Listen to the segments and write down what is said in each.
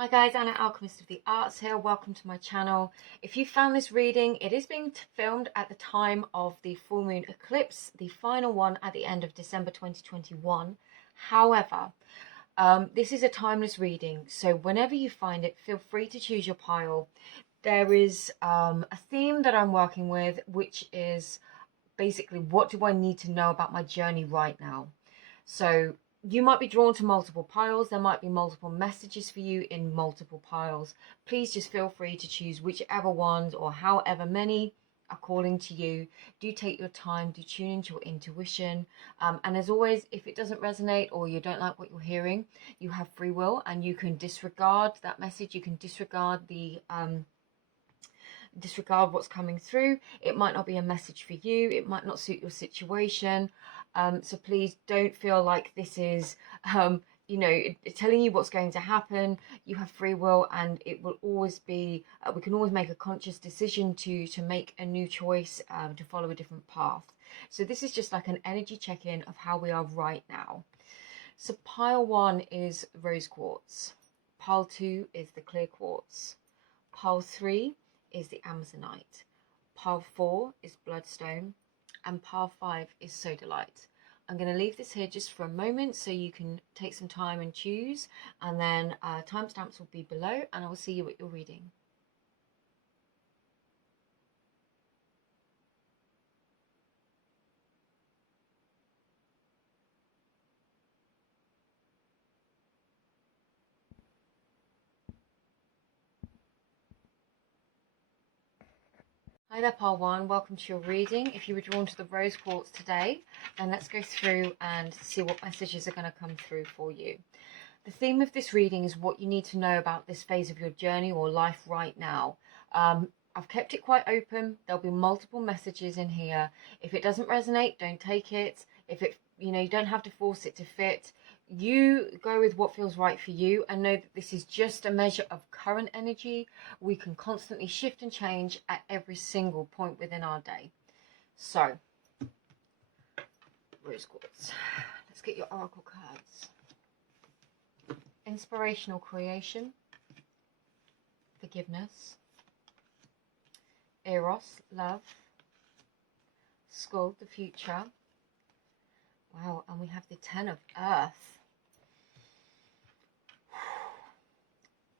Hi guys, Anna Alchemist of the Arts here. Welcome to my channel. If you found this reading, it is being filmed at the time of the full moon eclipse, the final one at the end of December 2021. However, this is a timeless reading, so whenever you find it, feel free to choose your pile. There is a theme that I'm working with, which is basically, what do I need to know about my journey right now? So you might be drawn to multiple piles. There might be multiple messages for you in multiple piles. Please just feel free to choose whichever ones or however many are calling to you. Do take your time, do tune into your intuition. And as always, if it doesn't resonate or you don't like what you're hearing, you have free will and you can disregard that message. You can disregard disregard what's coming through. It might not be a message for you. It might not suit your situation. So please don't feel like this is, telling you what's going to happen. You have free will, and it will always be, we can always make a conscious decision to make a new choice, to follow a different path. So this is just like an energy check-in of how we are right now. So pile 1 is rose quartz. Pile 2 is the clear quartz. Pile 3 is the Amazonite. Pile 4 is Bloodstone, and pile 5 is Sodalite. I'm going to leave this here just for a moment so you can take some time and choose, and then timestamps will be below, and I will see you at your reading. Hi there, pile 1. Welcome to your reading. If you were drawn to the rose quartz today, then let's go through and see what messages are going to come through for you. The theme of this reading is what you need to know about this phase of your journey or life right now. I've kept it quite open. There'll be multiple messages in here. If it doesn't resonate, don't take it. If it, you don't have to force it to fit. You go with what feels right for you, and know that this is just a measure of current energy. We can constantly shift and change at every single point within our day. So, rose quartz. Let's get your oracle cards. Inspirational creation. Forgiveness. Eros, love. Skull, the future. Wow, and we have the 10 of Earth.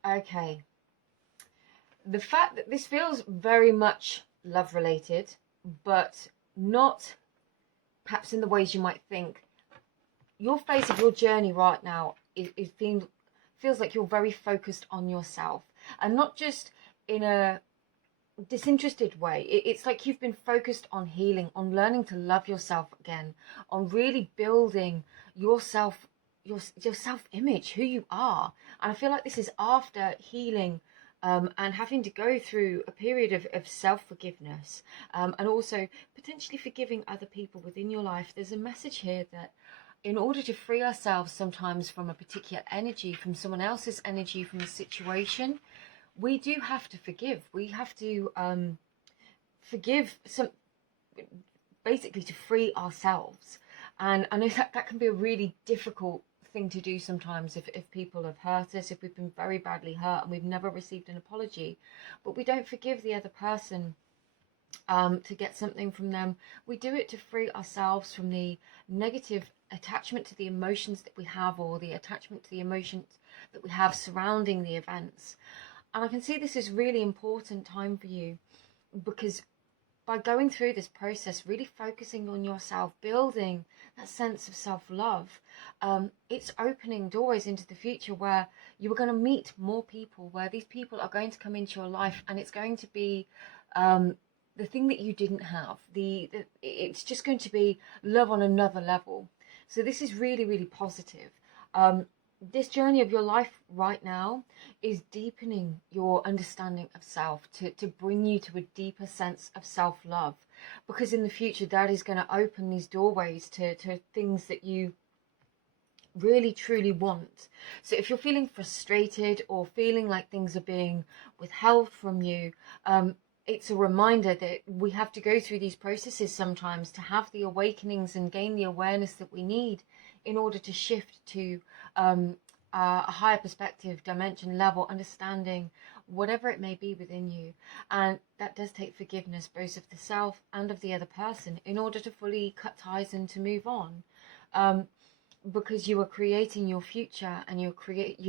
Okay. The fact that this feels very much love related, but not perhaps in the ways you might think. Your phase of your journey right now feels like you're very focused on yourself, and not just in a disinterested way. It's like you've been focused on healing, on learning to love yourself again, on really building yourself, your self-image, who you are. And I feel like this is after healing and having to go through a period of self-forgiveness, and also potentially forgiving other people within your life. There's a message here that in order to free ourselves sometimes from a particular energy, from someone else's energy, from a situation, we do have to forgive. We have to forgive basically to free ourselves. And I know that can be a really difficult thing to do sometimes if people have hurt us, if we've been very badly hurt and we've never received an apology, but we don't forgive the other person to get something from them. We do it to free ourselves from the negative attachment to the emotions that we have, or the attachment to the emotions that we have surrounding the events. And I can see this is really important time for you, because by going through this process, really focusing on yourself, building that sense of self-love, it's opening doors into the future where you are going to meet more people, where these people are going to come into your life, and it's going to be the thing that you didn't have. It's just going to be love on another level. So this is really, really positive. This journey of your life right now is deepening your understanding of self, to bring you to a deeper sense of self-love, because in the future that is going to open these doorways to things that you really truly want. So if you're feeling frustrated or feeling like things are being withheld from you, it's a reminder that we have to go through these processes sometimes to have the awakenings and gain the awareness that we need in order to shift to a higher perspective, dimension, level, understanding, whatever it may be within you. And that does take forgiveness, both of the self and of the other person, in order to fully cut ties and to move on. Because you are creating your future, and your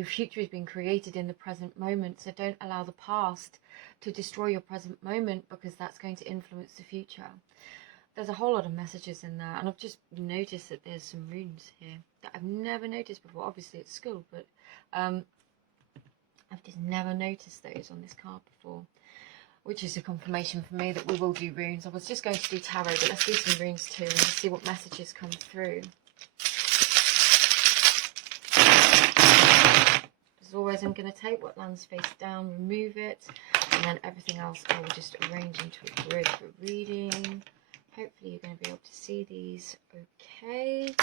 future is being created in the present moment. So don't allow the past to destroy your present moment, because that's going to influence the future. There's a whole lot of messages in there, and I've just noticed that there's some runes here that I've never noticed before. Obviously it's school, but I've just never noticed those on this card before, which is a confirmation for me that we will do runes. I was just going to do tarot, but let's do some runes too and see what messages come through. As always, I'm going to take what lands face down, remove it, and then everything else I will just arrange into a grid for reading. Hopefully you're going to be able to see these okay.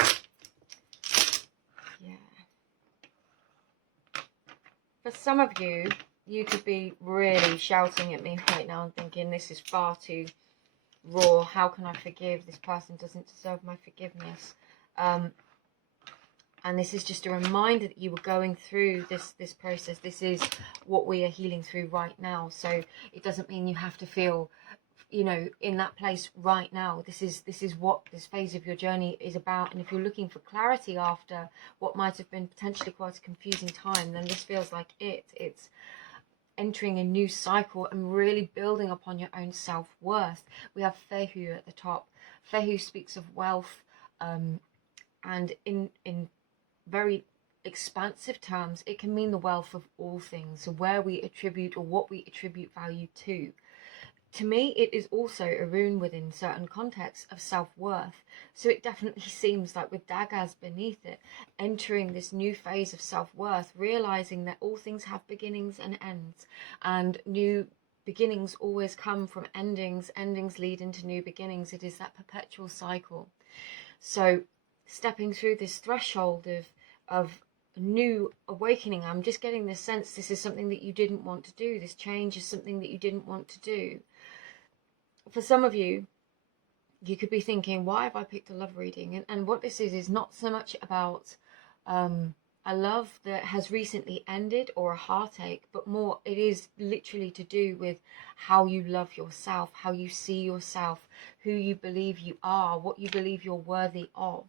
Yeah. For some of you, you could be really shouting at me right now and thinking, this is far too raw. How can I forgive? This person doesn't deserve my forgiveness. And this is just a reminder that you were going through this process. This is what we are healing through right now. So it doesn't mean you have to feel, you know, in that place right now. This is what this phase of your journey is about. And if you're looking for clarity after what might have been potentially quite a confusing time, then this feels like it's entering a new cycle and really building upon your own self-worth. We have Fehu at the top. Fehu speaks of wealth, and in very expansive terms, it can mean the wealth of all things, so where we attribute or what we attribute value to. To me, it is also a rune within certain contexts of self-worth. So it definitely seems like, with daggers beneath it, entering this new phase of self-worth, realizing that all things have beginnings and ends, and new beginnings always come from endings. Endings lead into new beginnings. It is that perpetual cycle. So stepping through this threshold of new awakening, I'm just getting this sense this is something that you didn't want to do. This change is something that you didn't want to do. For some of you, you could be thinking, why have I picked a love reading? And what this is not so much about a love that has recently ended or a heartache, but more it is literally to do with how you love yourself, how you see yourself, who you believe you are, what you believe you're worthy of.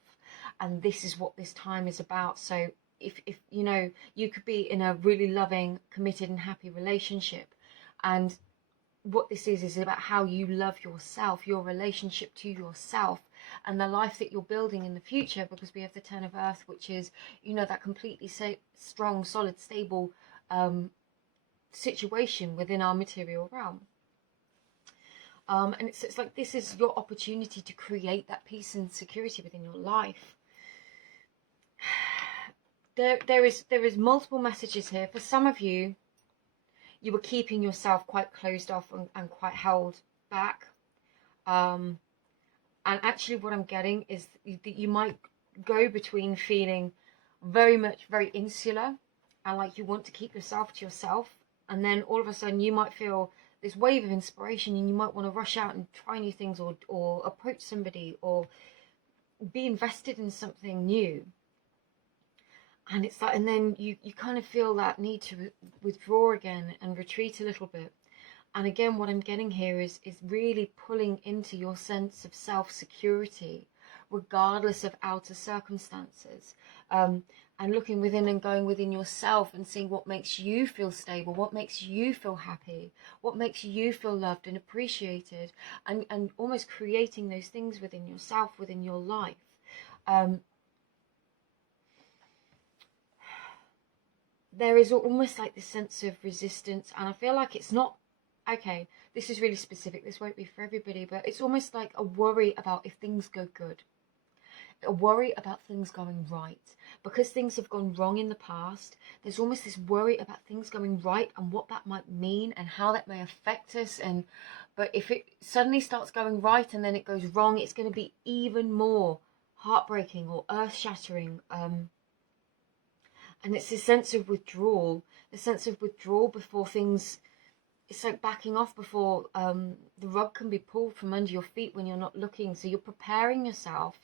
And this is what this time is about. So if you know, you could be in a really loving, committed and happy relationship, and what this is about how you love yourself, your relationship to yourself, and the life that you're building in the future, because we have the Ten of Earth, which is, you know, that completely strong, solid, stable situation within our material realm. And it's like this is your opportunity to create that peace and security within your life. There is multiple messages here. For some of you, you were keeping yourself quite closed off and quite held back. And actually what I'm getting is that you might go between feeling very insular and like you want to keep yourself to yourself, and then all of a sudden you might feel this wave of inspiration and you might want to rush out and try new things, or approach somebody, or be invested in something new. And it's like, and then you kind of feel that need to withdraw again and retreat a little bit. And again, what I'm getting here is really pulling into your sense of self-security, regardless of outer circumstances. And looking within and going within yourself and seeing what makes you feel stable, what makes you feel happy, what makes you feel loved and appreciated, and almost creating those things within yourself, within your life. There is almost like this sense of resistance, and I feel like it's not, okay, this is really specific, this won't be for everybody, but it's almost like a worry about if things go good, a worry about things going right. Because things have gone wrong in the past, there's almost this worry about things going right and what that might mean and how that may affect us. But if it suddenly starts going right and then it goes wrong, it's going to be even more heartbreaking or earth-shattering. And it's this sense of withdrawal, before things, it's like backing off before the rug can be pulled from under your feet when you're not looking. So you're preparing yourself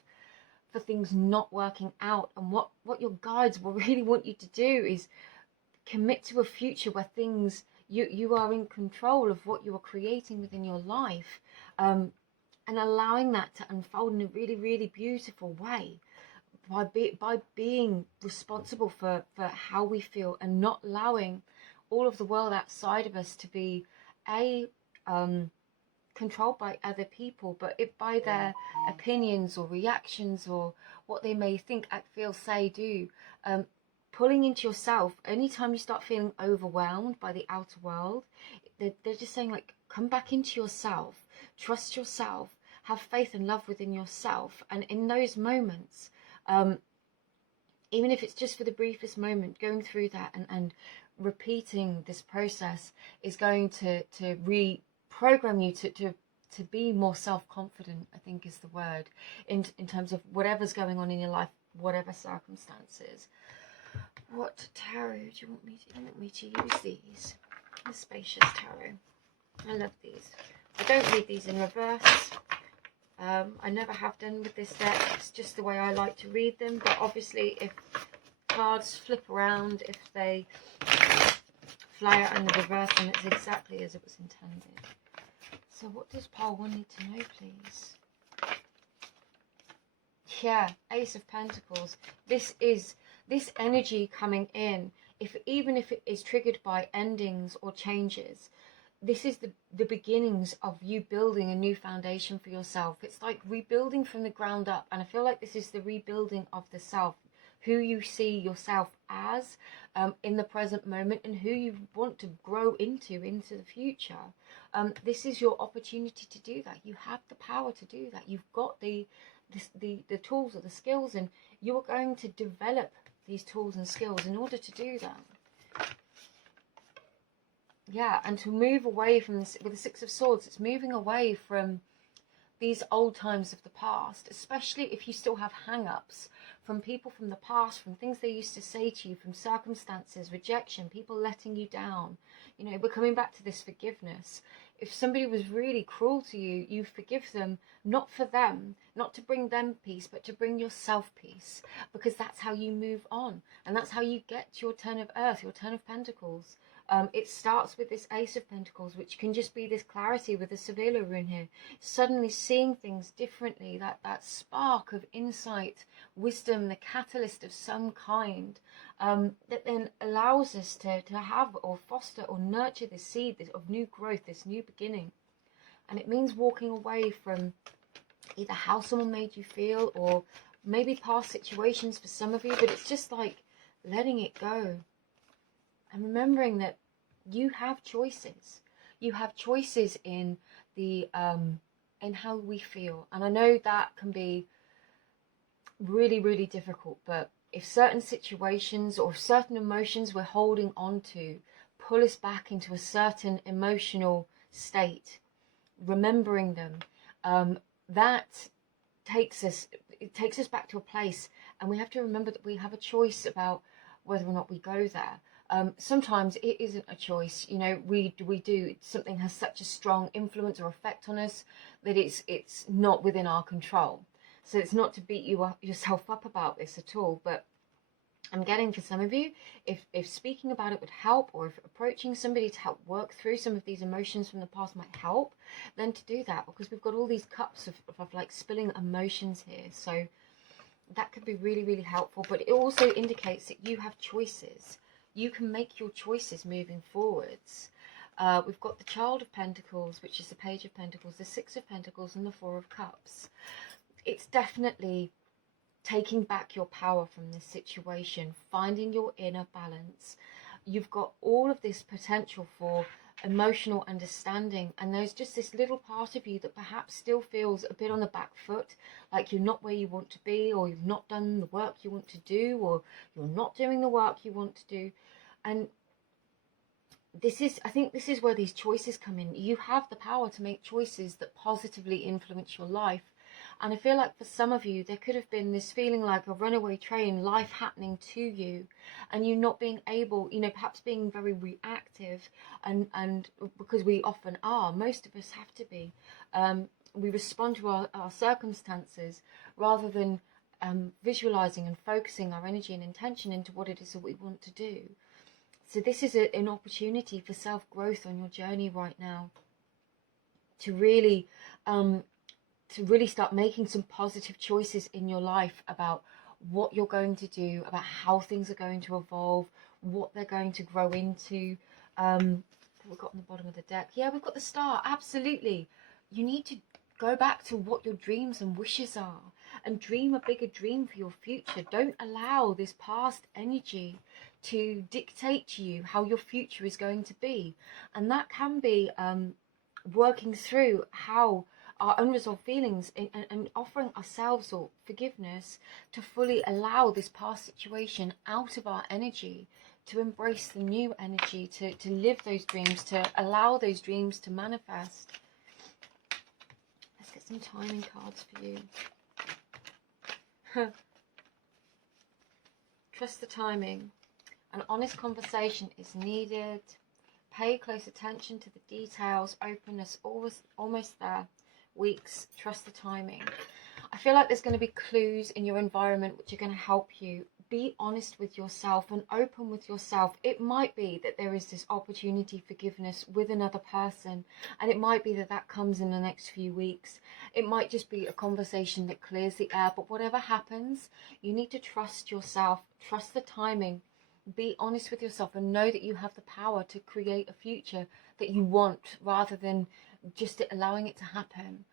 for things not working out. And what your guides will really want you to do is commit to a future where things, you are in control of what you are creating within your life, and allowing that to unfold in a really, really beautiful way, by being responsible for how we feel, and not allowing all of the world outside of us to be controlled by other people, but by their opinions or reactions or what they may think, act, feel, say, do. Pulling into yourself, anytime you start feeling overwhelmed by the outer world, they're just saying, like, come back into yourself, trust yourself, have faith and love within yourself. And in those moments, even if it's just for the briefest moment, going through that and repeating this process is going to reprogram you to be more self-confident, I think is the word, in terms of whatever's going on in your life, whatever circumstances. What tarot do you want me to? You want me to use these? The Spacious Tarot. I love these. I don't read these in reverse. I never have done with this deck. It's just the way I like to read them. But obviously, if cards flip around, if they fly out in the reverse, then it's exactly as it was intended. So what does pile 1 need to know, please? Yeah, Ace of Pentacles. This energy coming in, even if it is triggered by endings or changes, this is the beginnings of you building a new foundation for yourself. It's like rebuilding from the ground up, and I feel like this is the rebuilding of the self, who you see yourself as in the present moment, and who you want to grow into the future. This is your opportunity to do that. You have the power to do that. You've got the tools or the skills, and you're going to develop these tools and skills in order to do that. Yeah, and to move away from this, with the Six of Swords, it's moving away from these old times of the past, especially if you still have hang-ups from people from the past, from things they used to say to you, from circumstances, rejection, people letting you down. You know, we're coming back to this forgiveness. If somebody was really cruel to you, you forgive them, not for them, not to bring them peace, but to bring yourself peace, because that's how you move on, and that's how you get your Turn of Earth, your Turn of Pentacles. It starts with this Ace of Pentacles, which can just be this clarity with the Sevilla rune here, suddenly seeing things differently, that spark of insight, wisdom, the catalyst of some kind, that then allows us to have or foster or nurture this seed of new growth, this new beginning. And it means walking away from either how someone made you feel, or maybe past situations for some of you, but it's just like letting it go. And remembering that you have choices. You have choices in the in how we feel. And I know that can be really, really difficult, but if certain situations or certain emotions we're holding on to pull us back into a certain emotional state, remembering them, that takes us back to a place, and we have to remember that we have a choice about whether or not we go there. Sometimes it isn't a choice, you know, we do, something has such a strong influence or effect on us that it's not within our control. So it's not to beat yourself up about this at all, but I'm getting for some of you, if speaking about it would help, or if approaching somebody to help work through some of these emotions from the past might help, then to do that, because we've got all these cups of like spilling emotions here. So that could be really, really helpful. But it also indicates that you have choices. You can make your choices moving forwards. We've got the Child of Pentacles, which is the Page of Pentacles, the Six of Pentacles, and the Four of Cups. It's definitely taking back your power from this situation, finding your inner balance. You've got all of this potential for emotional understanding, and there's just this little part of you that perhaps still feels a bit on the back foot, like you're not where you want to be, or you've not done the work you want to do, or you're not doing the work you want to do. And I think this is where these choices come in. You have the power to make choices that positively influence your life. And I feel like for some of you, there could have been this feeling like a runaway train, life happening to you, and you not being able, you know, perhaps being very reactive, and because we often are, most of us have to be, we respond to our circumstances rather than visualizing and focusing our energy and intention into what it is that we want to do. So this is an opportunity for self-growth on your journey right now, to really start making some positive choices in your life about what you're going to do, about how things are going to evolve, what they're going to grow into. We've got on the bottom of the deck. Yeah, we've got the star. Absolutely. You need to go back to what your dreams and wishes are and dream a bigger dream for your future. Don't allow this past energy to dictate to you how your future is going to be. And that can be working through how our unresolved feelings and offering ourselves or forgiveness to fully allow this past situation out of our energy, to embrace the new energy, to live those dreams, to allow those dreams to manifest. Let's get some timing cards for you. Trust the timing. An honest conversation is needed. Pay close attention to the details. Openness, almost there. Weeks, trust the timing. I feel like there's going to be clues in your environment which are going to help you. Be honest with yourself and open with yourself. It might be that there is this opportunity for forgiveness with another person, and it might be that that comes in the next few weeks. It might just be a conversation that clears the air, but whatever happens, you need to trust yourself, trust the timing. Be honest with yourself and know that you have the power to create a future that you want, rather than just allowing it to happen.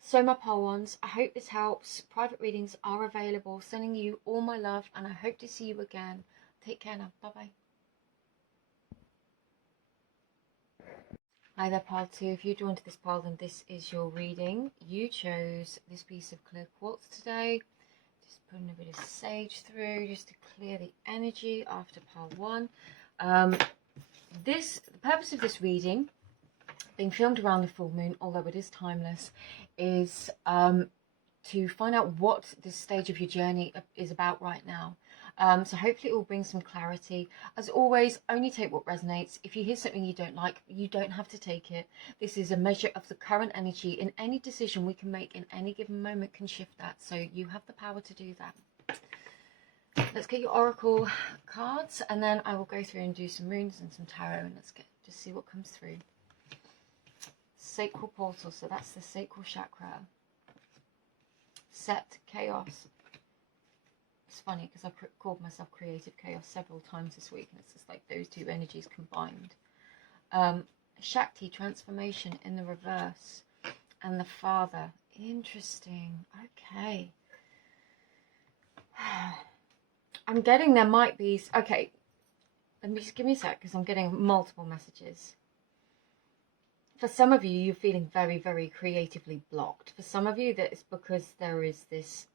So my pole ones, I hope this helps. Private readings are available. Sending you all my love, and I hope to see you again. Take care now. Bye bye. Hi there, pile 2. If you're drawn to this pile, then this is your reading. You chose this piece of clear quartz today. Just putting a bit of sage through just to clear the energy after pile 1. The purpose of this reading, being filmed around the full moon, although it is timeless, is to find out what this stage of your journey is about right now. So hopefully it will bring some clarity. As always, only take what resonates. If you hear something you don't like, you don't have to take it. This is a measure of the current energy, and any decision we can make in any given moment can shift that. So you have the power to do that. Let's get your oracle cards, and then I will go through and do some runes and some tarot, and let's just see what comes through. Sacral portal, so that's the sacral chakra. Set chaos. It's funny because I've called myself creative chaos several times this week, and it's just like those two energies combined. Shakti, transformation in the reverse, and the father. Interesting. Okay. I'm getting there might be. Okay, let me just give me a sec because I'm getting multiple messages. For some of you, you're feeling very, very creatively blocked. For some of you, that is because there is this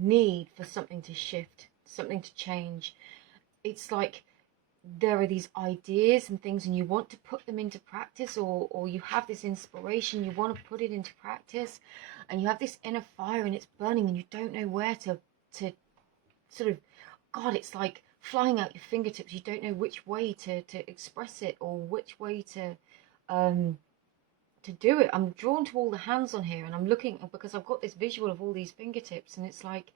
need for something to shift, something to change. It's like there are these ideas and things, and you want to put them into practice, or you have this inspiration, you want to put it into practice, and you have this inner fire and it's burning, and you don't know where to sort of, God, it's like flying out your fingertips. You don't know which way to express it, or which way to do it. I'm drawn to all the hands on here, and I'm looking because I've got this visual of all these fingertips, and it's like,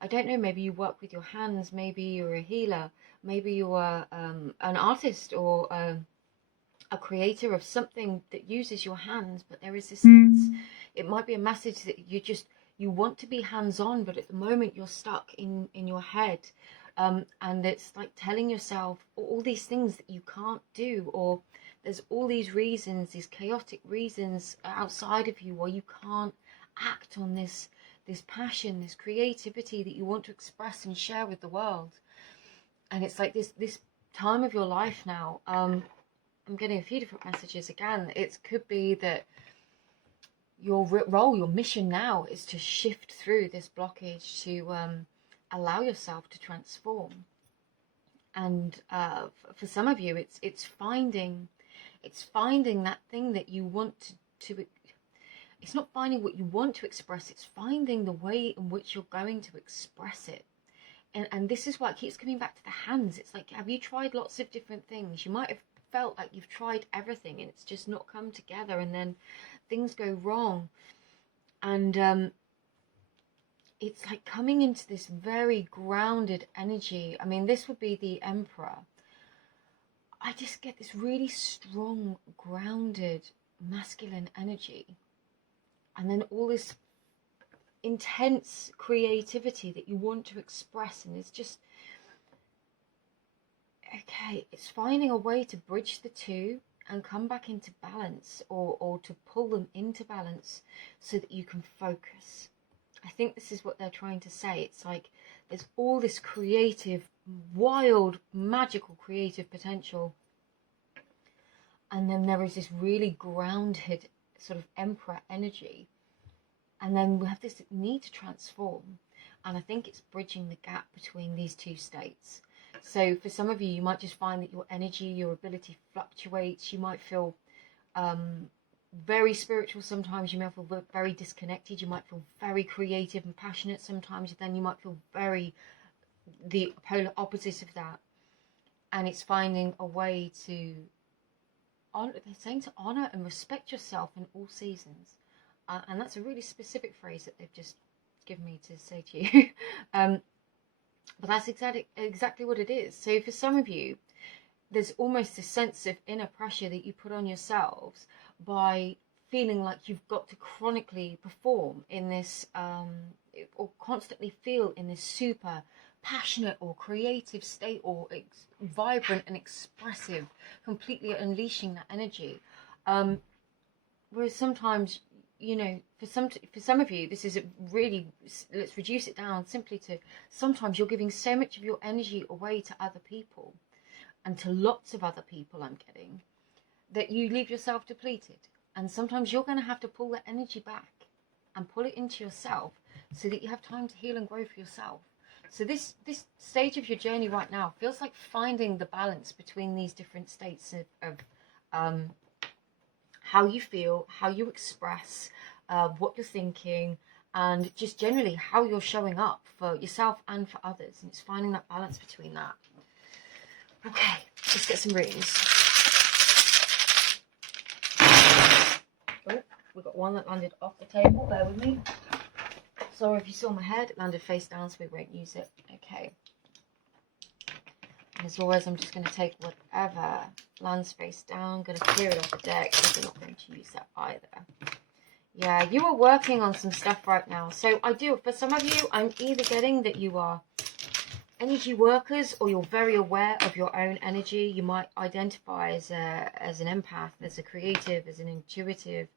I don't know, maybe you work with your hands, maybe you're a healer, maybe you are an artist, or a creator of something that uses your hands, but there is this sense, it might be a message that you want to be hands-on, but at the moment you're stuck in your head, and it's like telling yourself all these things that you can't do, or there's all these reasons, these chaotic reasons outside of you why you can't act on this passion, this creativity that you want to express and share with the world. And it's like this time of your life now. I'm getting a few different messages again. It could be that your role, your mission now is to shift through this blockage, to allow yourself to transform. And for some of you, it's finding that thing that you want to. It's not finding what you want to express, it's finding the way in which you're going to express it. And this is why it keeps coming back to the hands. It's like, have you tried lots of different things? You might have felt like you've tried everything and it's just not come together, and then things go wrong. And it's like coming into this very grounded energy. I mean, this would be the Emperor. I just get this really strong, grounded, masculine energy. And then all this intense creativity that you want to express. And it's just, okay, it's finding a way to bridge the two and come back into balance, or to pull them into balance so that you can focus. I think this is what they're trying to say. It's like there's all this creative, wild, magical creative potential. And then there is this really grounded sort of Emperor energy. And then we have this need to transform. And I think it's bridging the gap between these two states. So for some of you, you might just find that your energy, your ability fluctuates. You might feel very spiritual sometimes. You might feel very disconnected. You might feel very creative and passionate sometimes. Then you might feel the polar opposite of that. And it's finding a way to honor, they're saying to honor and respect yourself in all seasons. And that's a really specific phrase that they've just given me to say to you. But that's exactly what it is. So for some of you, there's almost a sense of inner pressure that you put on yourselves by feeling like you've got to chronically perform in this, or constantly feel in this super passionate or creative state, or vibrant and expressive, completely unleashing that energy. Whereas sometimes, you know, for some of you, this is really, let's reduce it down simply to, sometimes you're giving so much of your energy away to other people, and to lots of other people, I'm getting, that you leave yourself depleted. And sometimes you're going to have to pull that energy back and pull it into yourself so that you have time to heal and grow for yourself. So this stage of your journey right now feels like finding the balance between these different states of how you feel, how you express, what you're thinking, and just generally how you're showing up for yourself and for others. And it's finding that balance between that. Okay, let's get some readings. Oh, we've got one that landed off the table, bear with me. Sorry if you saw my head, it landed face down, so we won't use it. Okay. And as always, I'm just going to take whatever lands face down. I'm going to clear it off the deck because we're not going to use that either. Yeah, you are working on some stuff right now. So I do, for some of you, I'm either getting that you are energy workers, or you're very aware of your own energy. You might identify as an empath, as a creative, as an intuitive,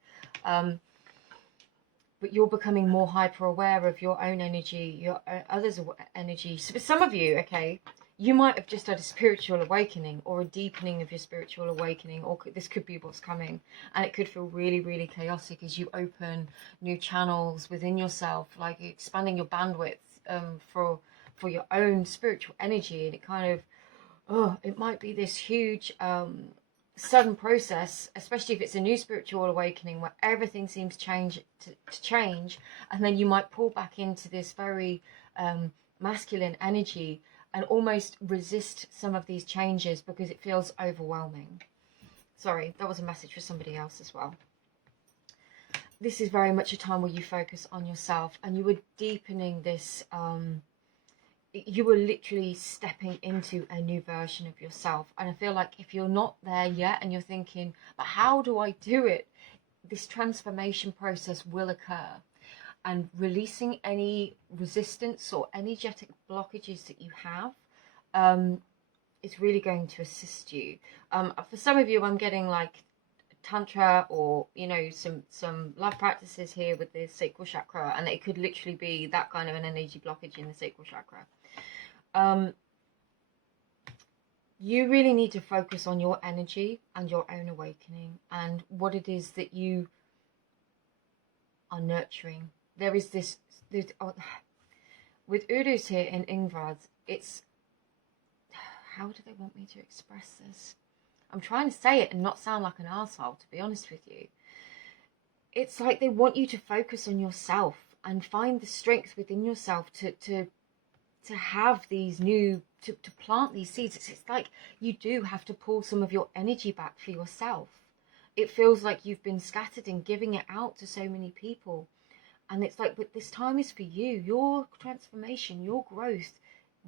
but you're becoming more hyper aware of your own energy, your others' energy. So for some of you, okay, you might have just had a spiritual awakening, or a deepening of your spiritual awakening, or this could be what's coming, and it could feel really, really chaotic as you open new channels within yourself, like expanding your bandwidth for your own spiritual energy. And it kind of, it might be this huge sudden process, especially if it's a new spiritual awakening where everything seems to change, and then you might pull back into this very masculine energy and almost resist some of these changes because it feels overwhelming. Sorry, that was a message for somebody else as well. This is very much a time where you focus on yourself, and you were deepening this, you were literally stepping into a new version of yourself. And I feel like if you're not there yet and you're thinking, but how do I do it? This transformation process will occur. And releasing any resistance or energetic blockages that you have is really going to assist you. For some of you, I'm getting like tantra, or you know, some love practices here with the sacral chakra, and it could literally be that kind of an energy blockage in the sacral chakra. You really need to focus on your energy and your own awakening, and what it is that you are nurturing. There is this with Urus here in Ingvad, it's, how do they want me to express this? I'm trying to say it and not sound like an arsehole, to be honest with you. It's like they want you to focus on yourself and find the strength within yourself to have these new, to plant these seeds. It's like you do have to pull some of your energy back for yourself. It feels like you've been scattered and giving it out to so many people. And it's like, but this time is for you. Your transformation, your growth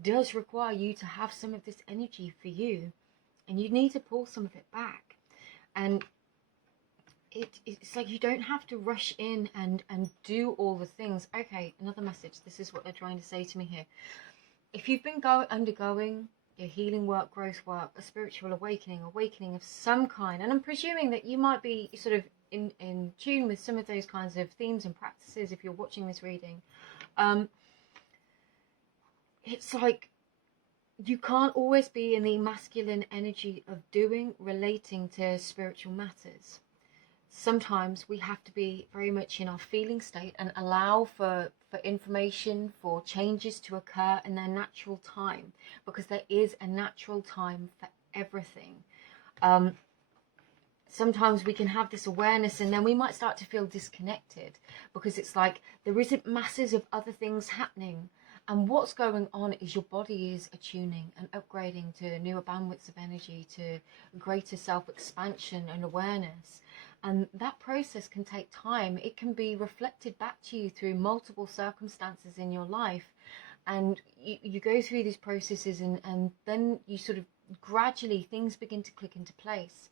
does require you to have some of this energy for you. And you need to pull some of it back. And it's like you don't have to rush in and do all the things. Okay, another message. This is what they're trying to say to me here. If you've been undergoing your healing work, growth work, a spiritual awakening of some kind, and I'm presuming that you might be sort of in tune with some of those kinds of themes and practices if you're watching this reading, it's like you can't always be in the masculine energy of relating to spiritual matters. Sometimes we have to be very much in our feeling state and allow for information, for changes to occur in their natural time, because there is a natural time for everything. Sometimes we can have this awareness and then we might start to feel disconnected, because it's like there isn't masses of other things happening. And what's going on is your body is attuning and upgrading to newer bandwidths of energy, to greater self-expansion and awareness. And that process can take time. It can be reflected back to you through multiple circumstances in your life. And you go through these processes and then you sort of gradually things begin to click into place.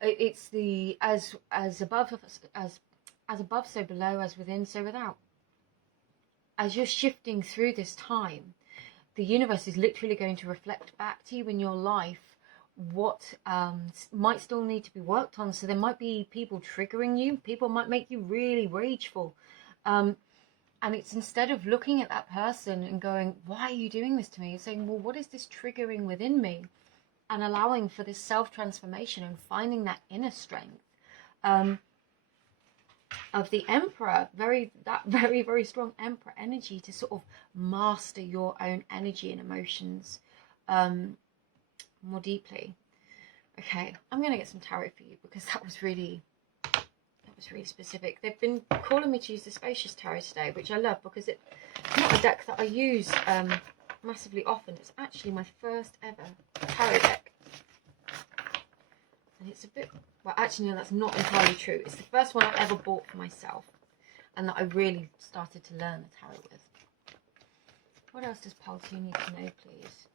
It's the as above, as above, so below, as within, so without. As you're shifting through this time, the universe is literally going to reflect back to you in your life what might still need to be worked on. So there might be people triggering you. People might make you really rageful. And it's, instead of looking at that person and going, why are you doing this to me? You're saying, well, what is this triggering within me? And allowing for this self-transformation and finding that inner strength. Of the Emperor, very, very strong Emperor energy to sort of master your own energy and emotions more deeply. Okay, I'm gonna get some tarot for you, because that was really specific. They've been calling me to use the Spacious Tarot today, which I love, because it's not a deck that I use massively often. It's actually my first ever tarot deck, and it's a bit, well, actually no, that's not entirely true. It's the first one I ever bought for myself and that I really started to learn the tarot with. What else does Pile 2 need to know, please?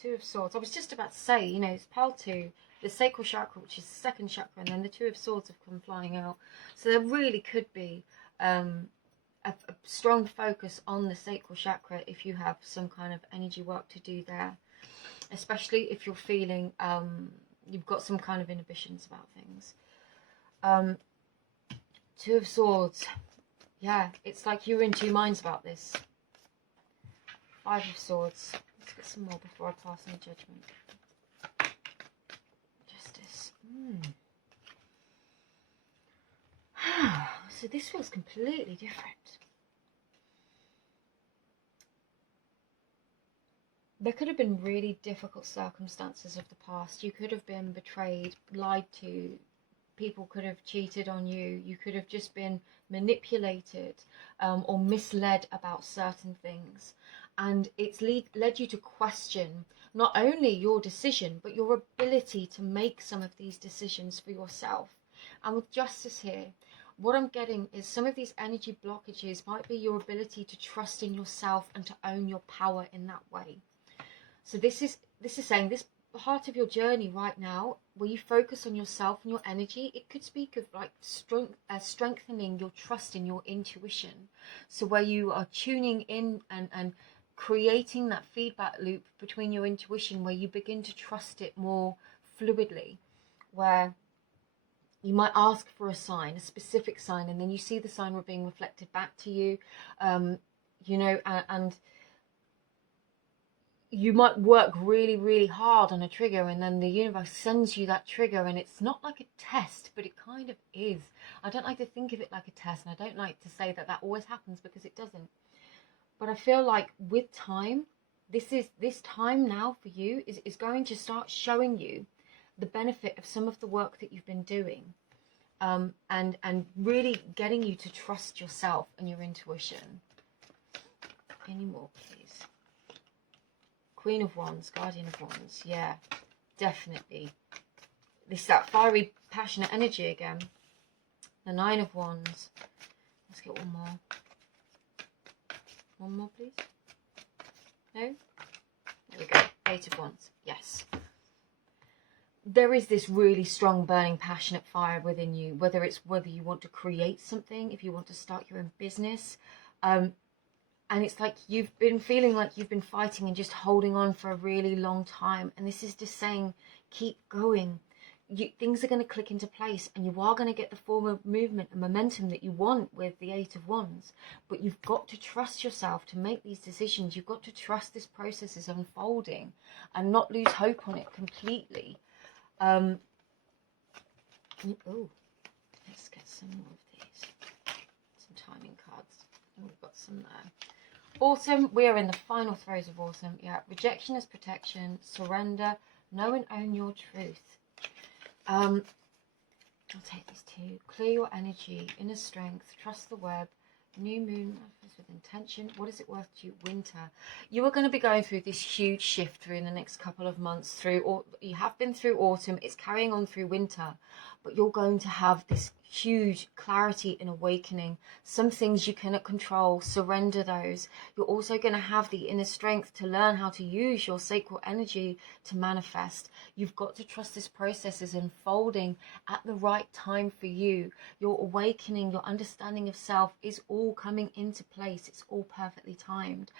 Two of Swords. I was just about to say, you know, it's Pile 2, the Sacral Chakra, which is the second chakra, and then the Two of Swords have come flying out. So there really could be a strong focus on the Sacral Chakra if you have some kind of energy work to do there. Especially if you're feeling you've got some kind of inhibitions about things. Two of Swords. Yeah, it's like you're in two minds about this. Five of Swords. Let's get some more before I pass on judgment. Justice. So this feels completely different. There could have been really difficult circumstances of the past. You could have been betrayed, lied to, people could have cheated on you, you could have just been manipulated or misled about certain things. And it's led you to question not only your decision, but your ability to make some of these decisions for yourself. And with Justice here, what I'm getting is some of these energy blockages might be your ability to trust in yourself and to own your power in that way. So this is saying this part of your journey right now, where you focus on yourself and your energy, it could speak of like strengthening your trust in your intuition. So where you are tuning in and creating that feedback loop between your intuition, where you begin to trust it more fluidly, where you might ask for a sign, a specific sign, and then you see the sign being reflected back to you, you know, and you might work really hard on a trigger, and then the universe sends you that trigger, and it's not like a test, but it kind of is. I don't like to think of it like a test, and I don't like to say that always happens, because it doesn't. But I feel like with time, this time now for you is going to start showing you the benefit of some of the work that you've been doing, and really getting you to trust yourself and your intuition. Any more, please? Queen of Wands, Guardian of Wands, yeah, definitely. This that fiery, passionate energy again. The Nine of Wands. Let's get one more. One more, please. No? There we go. Eight of Wands. Yes. There is this really strong, burning, passionate fire within you, whether you want to create something, if you want to start your own business. And it's like you've been feeling like you've been fighting and just holding on for a really long time. And this is just saying, keep going. Things are going to click into place, and you are going to get the form of movement and momentum that you want with the Eight of Wands. But you've got to trust yourself to make these decisions. You've got to trust this process is unfolding and not lose hope on it completely. Oh, let's get some more of these. Some timing cards. Oh, we've got some there. Autumn. We are in the final throes of autumn. Yeah, rejection is protection. Surrender. Know and own your truth. I'll take these two. Clear your energy, inner strength, trust the web, new moon, with intention. What is it worth to you? Winter. You are going to be going through this huge shift through in the next couple of months. You have been through autumn, it's carrying on through winter, but you're going to have this huge clarity and awakening. Some things you cannot control, surrender those. You're also going to have the inner strength to learn how to use your sacral energy to manifest. You've got to trust this process is unfolding at the right time for you. Your awakening, your understanding of self is all coming into place. It's all perfectly timed.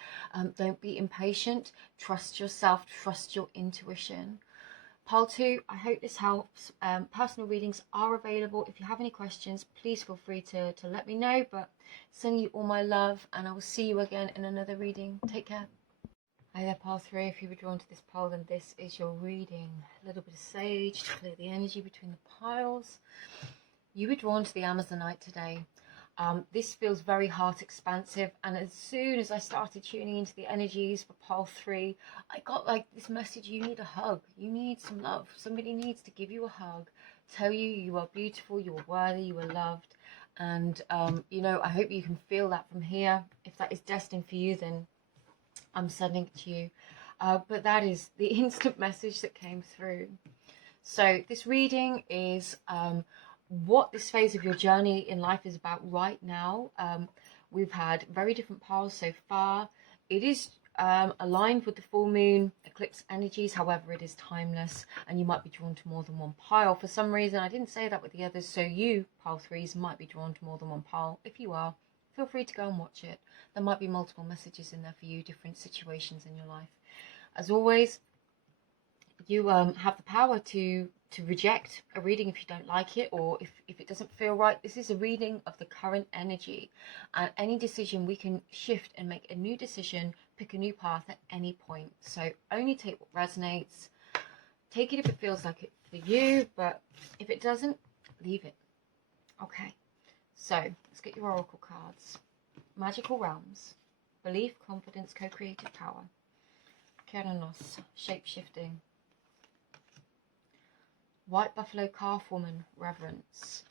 Don't be impatient. Trust yourself. Trust your intuition. Pile 2, I hope this helps. Personal readings are available. If you have any questions, please feel free to let me know. But sending you all my love, and I will see you again in another reading. Take care. Hi there, Pile 3. If you were drawn to this pile, then this is your reading. A little bit of sage to clear the energy between the piles. You were drawn to the Amazonite today. This feels very heart expansive, and as soon as I started tuning into the energies for pile 3, I got like this message: you need a hug, you need some love, somebody needs to give you a hug, tell you you are beautiful, you are worthy, you are loved. And you know, I hope you can feel that from here. If that is destined for you, then I'm sending it to you. But that is the instant message that came through. So this reading is what this phase of your journey in life is about right now. We've had very different piles so far. It is aligned with the full moon eclipse energies, however it is timeless, and you might be drawn to more than one pile. For some reason, I didn't say that with the others, so you, pile 3s, might be drawn to more than one pile. If you are, feel free to go and watch it. There might be multiple messages in there for you, different situations in your life. As always, you have the power to reject a reading if you don't like it, or if it doesn't feel right. This is a reading of the current energy, and any decision we can shift and make a new decision, pick a new path at any point. So only take what resonates, take it if it feels like it for you, but if it doesn't, leave it. Okay, so let's get your oracle cards. Magical realms, belief, confidence, co-creative power. Keranos, shape-shifting. White buffalo calf woman, reverence.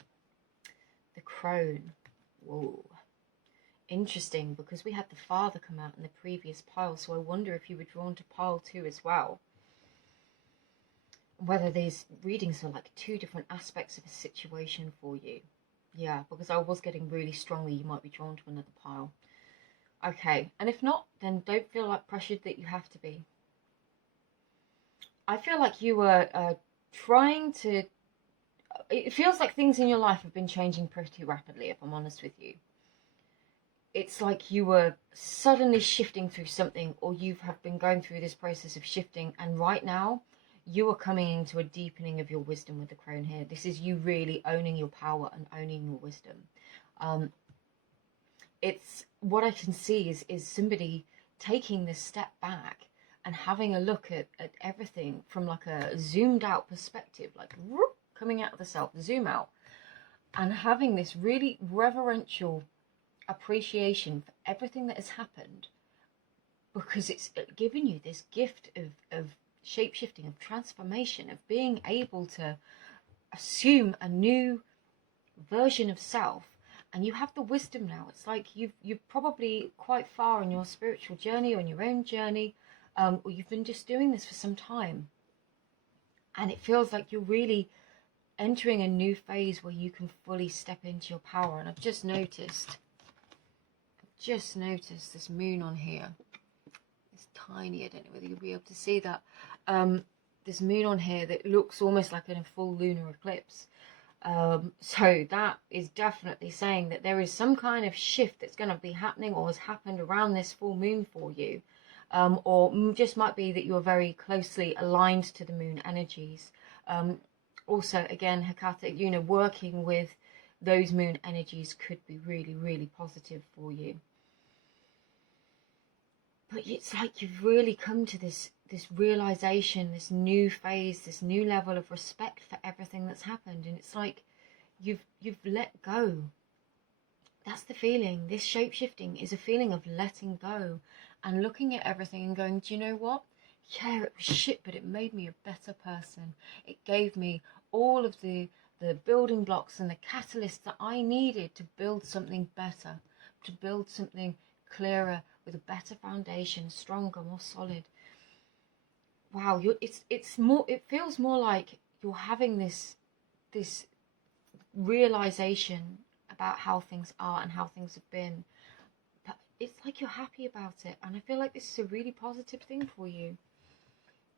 The crone. Whoa. Interesting, because we had the father come out in the previous pile, so I wonder if you were drawn to pile 2 as well. Whether these readings are like 2 different aspects of a situation for you. Yeah, because I was getting really strongly you might be drawn to another pile. Okay, and if not, then don't feel like pressured that you have to be. I feel like you were trying to... It feels like things in your life have been changing pretty rapidly, if I'm honest with you. It's like you were suddenly shifting through something, or you have been going through this process of shifting, and right now you are coming into a deepening of your wisdom with the crone here. This is you really owning your power and owning your wisdom. It's what I can see is somebody taking this step back and having a look at everything from like a zoomed out perspective, like whoop, coming out of the self, zoom out, and having this really reverential appreciation for everything that has happened, because it's given you this gift of shape-shifting, of transformation, of being able to assume a new version of self. And you have the wisdom now. It's like you're probably quite far in your spiritual journey or in your own journey, or you've been just doing this for some time. And it feels like you're really entering a new phase where you can fully step into your power. And I've just noticed this moon on here. It's tiny. I don't know whether you'll be able to see that. This moon on here that looks almost like in a full lunar eclipse. So that is definitely saying that there is some kind of shift that's going to be happening or has happened around this full moon for you. Or just might be that you're very closely aligned to the moon energies. Also, again, Hecate, working with those moon energies could be really, really positive for you. But it's like you've really come to this realization, this new phase, this new level of respect for everything that's happened. And it's like you've let go. That's the feeling. This shape-shifting is a feeling of letting go and looking at everything and going, do you know what? Yeah, it was shit, but it made me a better person. It gave me all of the building blocks and the catalysts that I needed to build something better, to build something clearer, with a better foundation, stronger, more solid. Wow, it feels more like you're having this realization about how things are and how things have been. But it's like you're happy about it, and I feel like this is a really positive thing for you.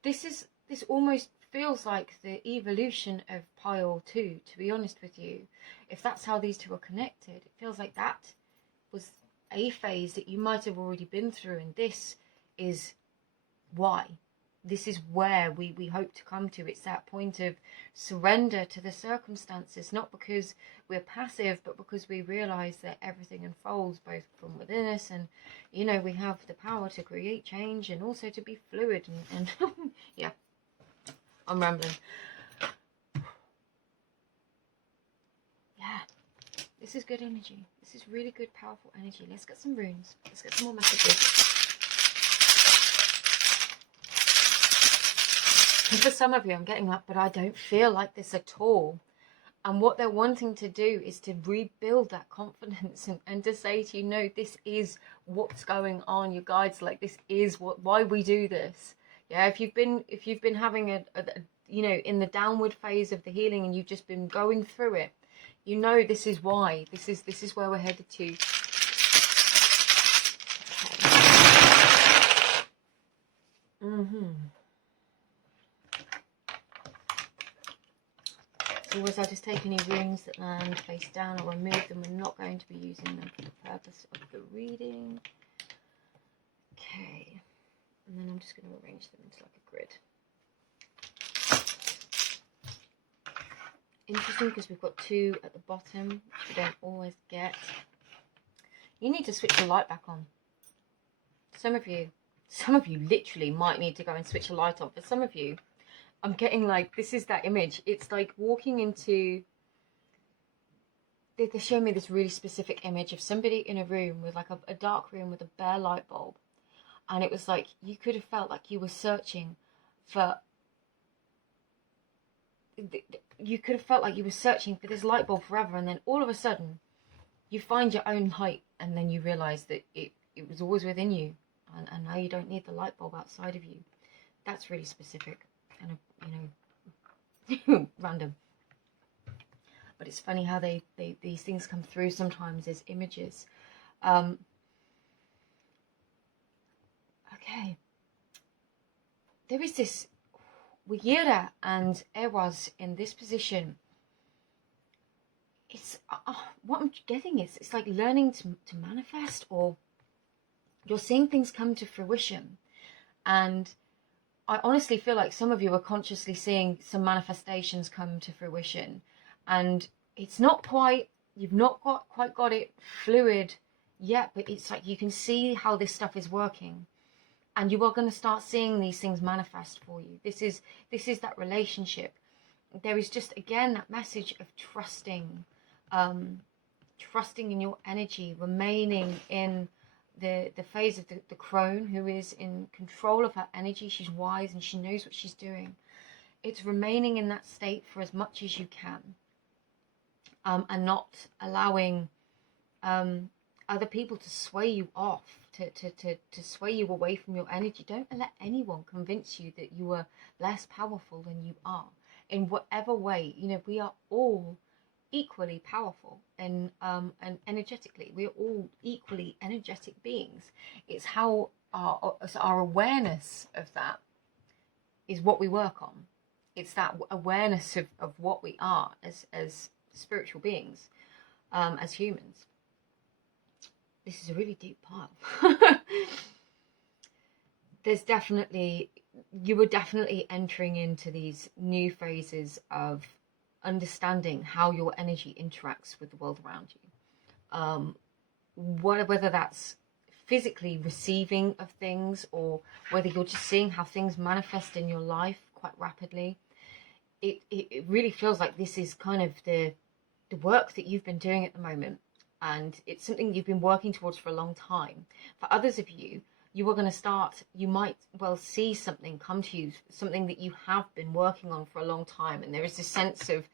This almost feels like the evolution of Pile 2, to be honest with you. If that's how these two are connected, it feels like that was a phase that you might have already been through, and this is why. This is where we hope to come to. It's that point of surrender to the circumstances, not because we're passive, but because we realize that everything unfolds both from within us, and we have the power to create change and also to be fluid and yeah, I'm rambling. Yeah, this is good energy. This is really good, powerful energy. Let's get some runes. Let's get some more messages. And for some of you, I'm getting that, but I don't feel like this at all. And what they're wanting to do is to rebuild that confidence and to say to you, no, this is what's going on, you guys. Like, this is why we do this. Yeah, if you've been having a in the downward phase of the healing and you've just been going through it, this is why. This is where we're headed to. Okay. So always I just take any runes that land face down or remove them. We're not going to be using them for the purpose of the reading. Okay. And then I'm just going to arrange them into like a grid. Interesting, because we've got 2 at the bottom, which we don't always get. You need to switch the light back on. Some of you literally might need to go and switch the light on. For some of you, I'm getting like, this is that image. It's like walking into, they're showing me this really specific image of somebody in a room with like a dark room with a bare light bulb. And it was like, you could have felt like you were searching for, this light bulb forever. And then all of a sudden, you find your own light, and then you realize that it was always within you. And now you don't need the light bulb outside of you. That's really specific and, random. But it's funny how these things come through sometimes as images. Okay. There is this Wigira and Ewas in this position. It's what I'm getting is it's like learning to manifest, or you're seeing things come to fruition. And I honestly feel like some of you are consciously seeing some manifestations come to fruition, and it's not quite, you've not quite got it fluid yet, but it's like you can see how this stuff is working, and you are going to start seeing these things manifest for you. This is that relationship. There is just, again, that message of trusting in your energy, remaining in the phase of the crone, who is in control of her energy. She's wise and she knows what she's doing. It's remaining in that state for as much as you can, and not allowing other people to sway you off, to sway you away from your energy. Don't let anyone convince you that you are less powerful than you are. in whatever way. You know, we are all equally powerful and energetically. We are all equally energetic beings. It's how our awareness of that is what we work on. It's that awareness of what we are as spiritual beings, as humans. This is a really deep part. You were definitely entering into these new phases of understanding how your energy interacts with the world around you. Whether that's physically receiving of things, or whether you're just seeing how things manifest in your life quite rapidly. It really feels like this is kind of the work that you've been doing at the moment, and it's something you've been working towards for a long time. For others of you, you are going to start, you might well see something come to you, something that you have been working on for a long time, and there is this sense of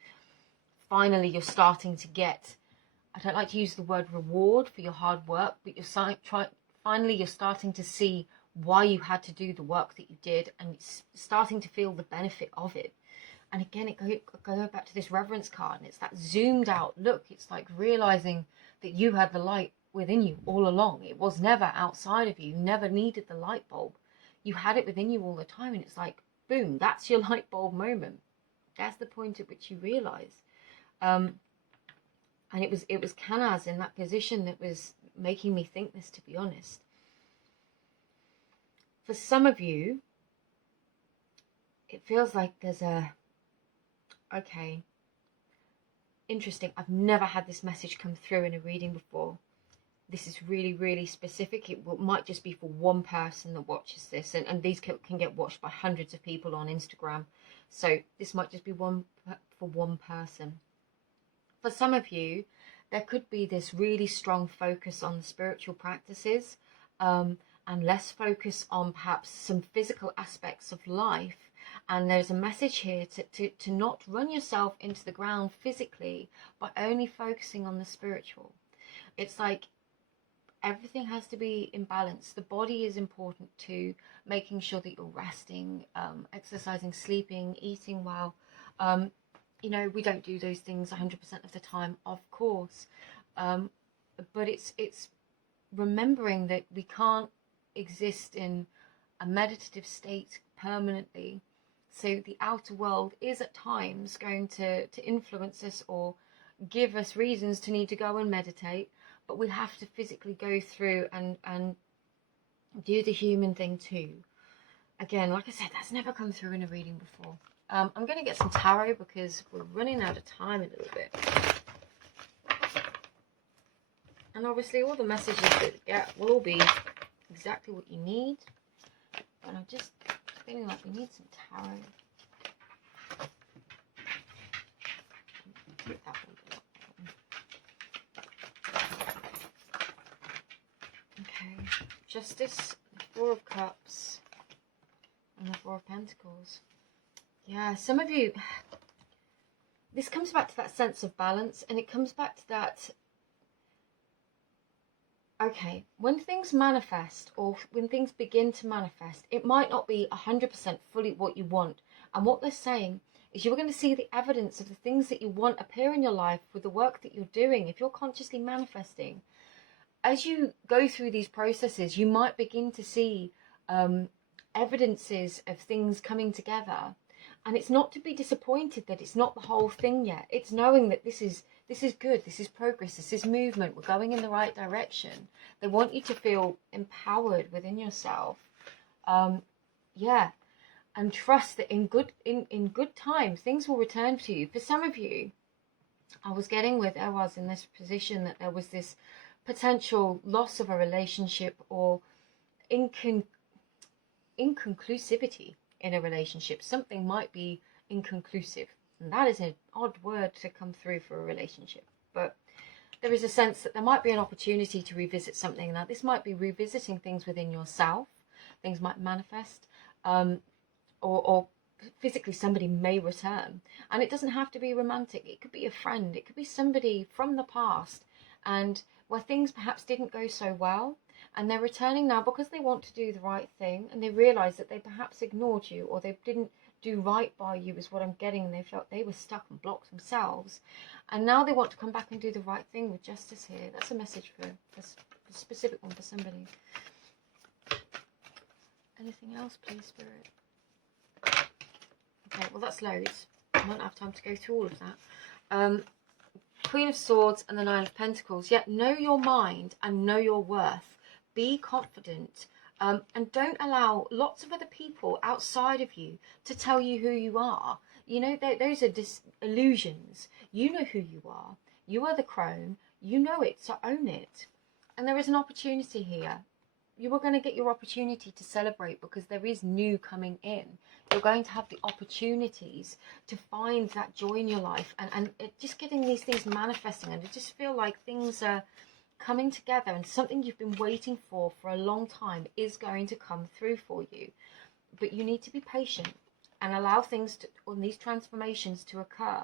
finally you're starting to get, I don't like to use the word reward for your hard work, but finally you're starting to see why you had to do the work that you did, and it's starting to feel the benefit of it. And again, it goes back to this reverence card, and it's that zoomed out look. It's like realizing that you had the light within you all along. It was never outside of you. You never needed the light bulb. You had it within you all the time, and it's like, boom, that's your light bulb moment. That's the point at which you realize. And it was Kanaz in that position that was making me think this, to be honest. For some of you, it feels like there's okay, interesting. I've never had this message come through in a reading before. This is really, really specific. It might just be for one person that watches this, and these can get watched by hundreds of people on Instagram. So this might just be for one person. For some of you, there could be this really strong focus on the spiritual practices, and less focus on perhaps some physical aspects of life. And there's a message here to not run yourself into the ground physically, but only focusing on the spiritual. It's like everything has to be in balance. The body is important too, making sure that you're resting, exercising, sleeping, eating well. You know, we don't do those things 100% of the time, of course. But it's remembering that we can't exist in a meditative state permanently. So the outer world is at times going to influence us or give us reasons to need to go and meditate, but we have to physically go through and do the human thing too. Again, like I said, that's never come through in a reading before. I'm going to get some tarot because we're running out of time a little bit. And obviously all the messages that you get will all be exactly what you need. But I'm just feeling like we need some tarot. Take that one. Okay, Justice, the Four of Cups, and the Four of Pentacles. Yeah, some of you, this comes back to that sense of balance, and it comes back to that, okay, when things manifest, or when things begin to manifest, it might not be 100% fully what you want. And what they're saying is you're going to see the evidence of the things that you want appear in your life with the work that you're doing. If you're consciously manifesting, as you go through these processes, you might begin to see evidences of things coming together. And it's not to be disappointed that it's not the whole thing yet. It's knowing that this is good, this is progress, this is movement, we're going in the right direction. They want you to feel empowered within yourself. Yeah, and trust that in good time, things will return to you. For some of you, I was getting with Ewaz in this position that there was this potential loss of a relationship or inconclusivity in a relationship. Something might be inconclusive, and that is an odd word to come through for a relationship, but there is a sense that there might be an opportunity to revisit something. Now this might be revisiting things within yourself. Things might manifest, or physically somebody may return, and it doesn't have to be romantic. It could be a friend, it could be somebody from the past, and where things perhaps didn't go so well, and they're returning now because they want to do the right thing, and they realize that they perhaps ignored you, or they didn't do right by you is what I'm getting. They felt they were stuck and blocked themselves, and now they want to come back and do the right thing with justice here. That's a message for a specific one for somebody. Anything else, please, Spirit? Okay, well, that's loads. I won't have time to go through all of that. Queen of Swords and the Nine of Pentacles. Yeah, know your mind and know your worth. Be confident. And don't allow lots of other people outside of you to tell you who you are. You know, those are illusions. You know who you are. You are the crone. You know it, so own it. And there is an opportunity here. You are going to get your opportunity to celebrate because there is new coming in. You're going to have the opportunities to find that joy in your life, and just getting these things manifesting, and I just feel like things are coming together, and something you've been waiting for a long time is going to come through for you. But you need to be patient and allow things to, on these transformations to occur.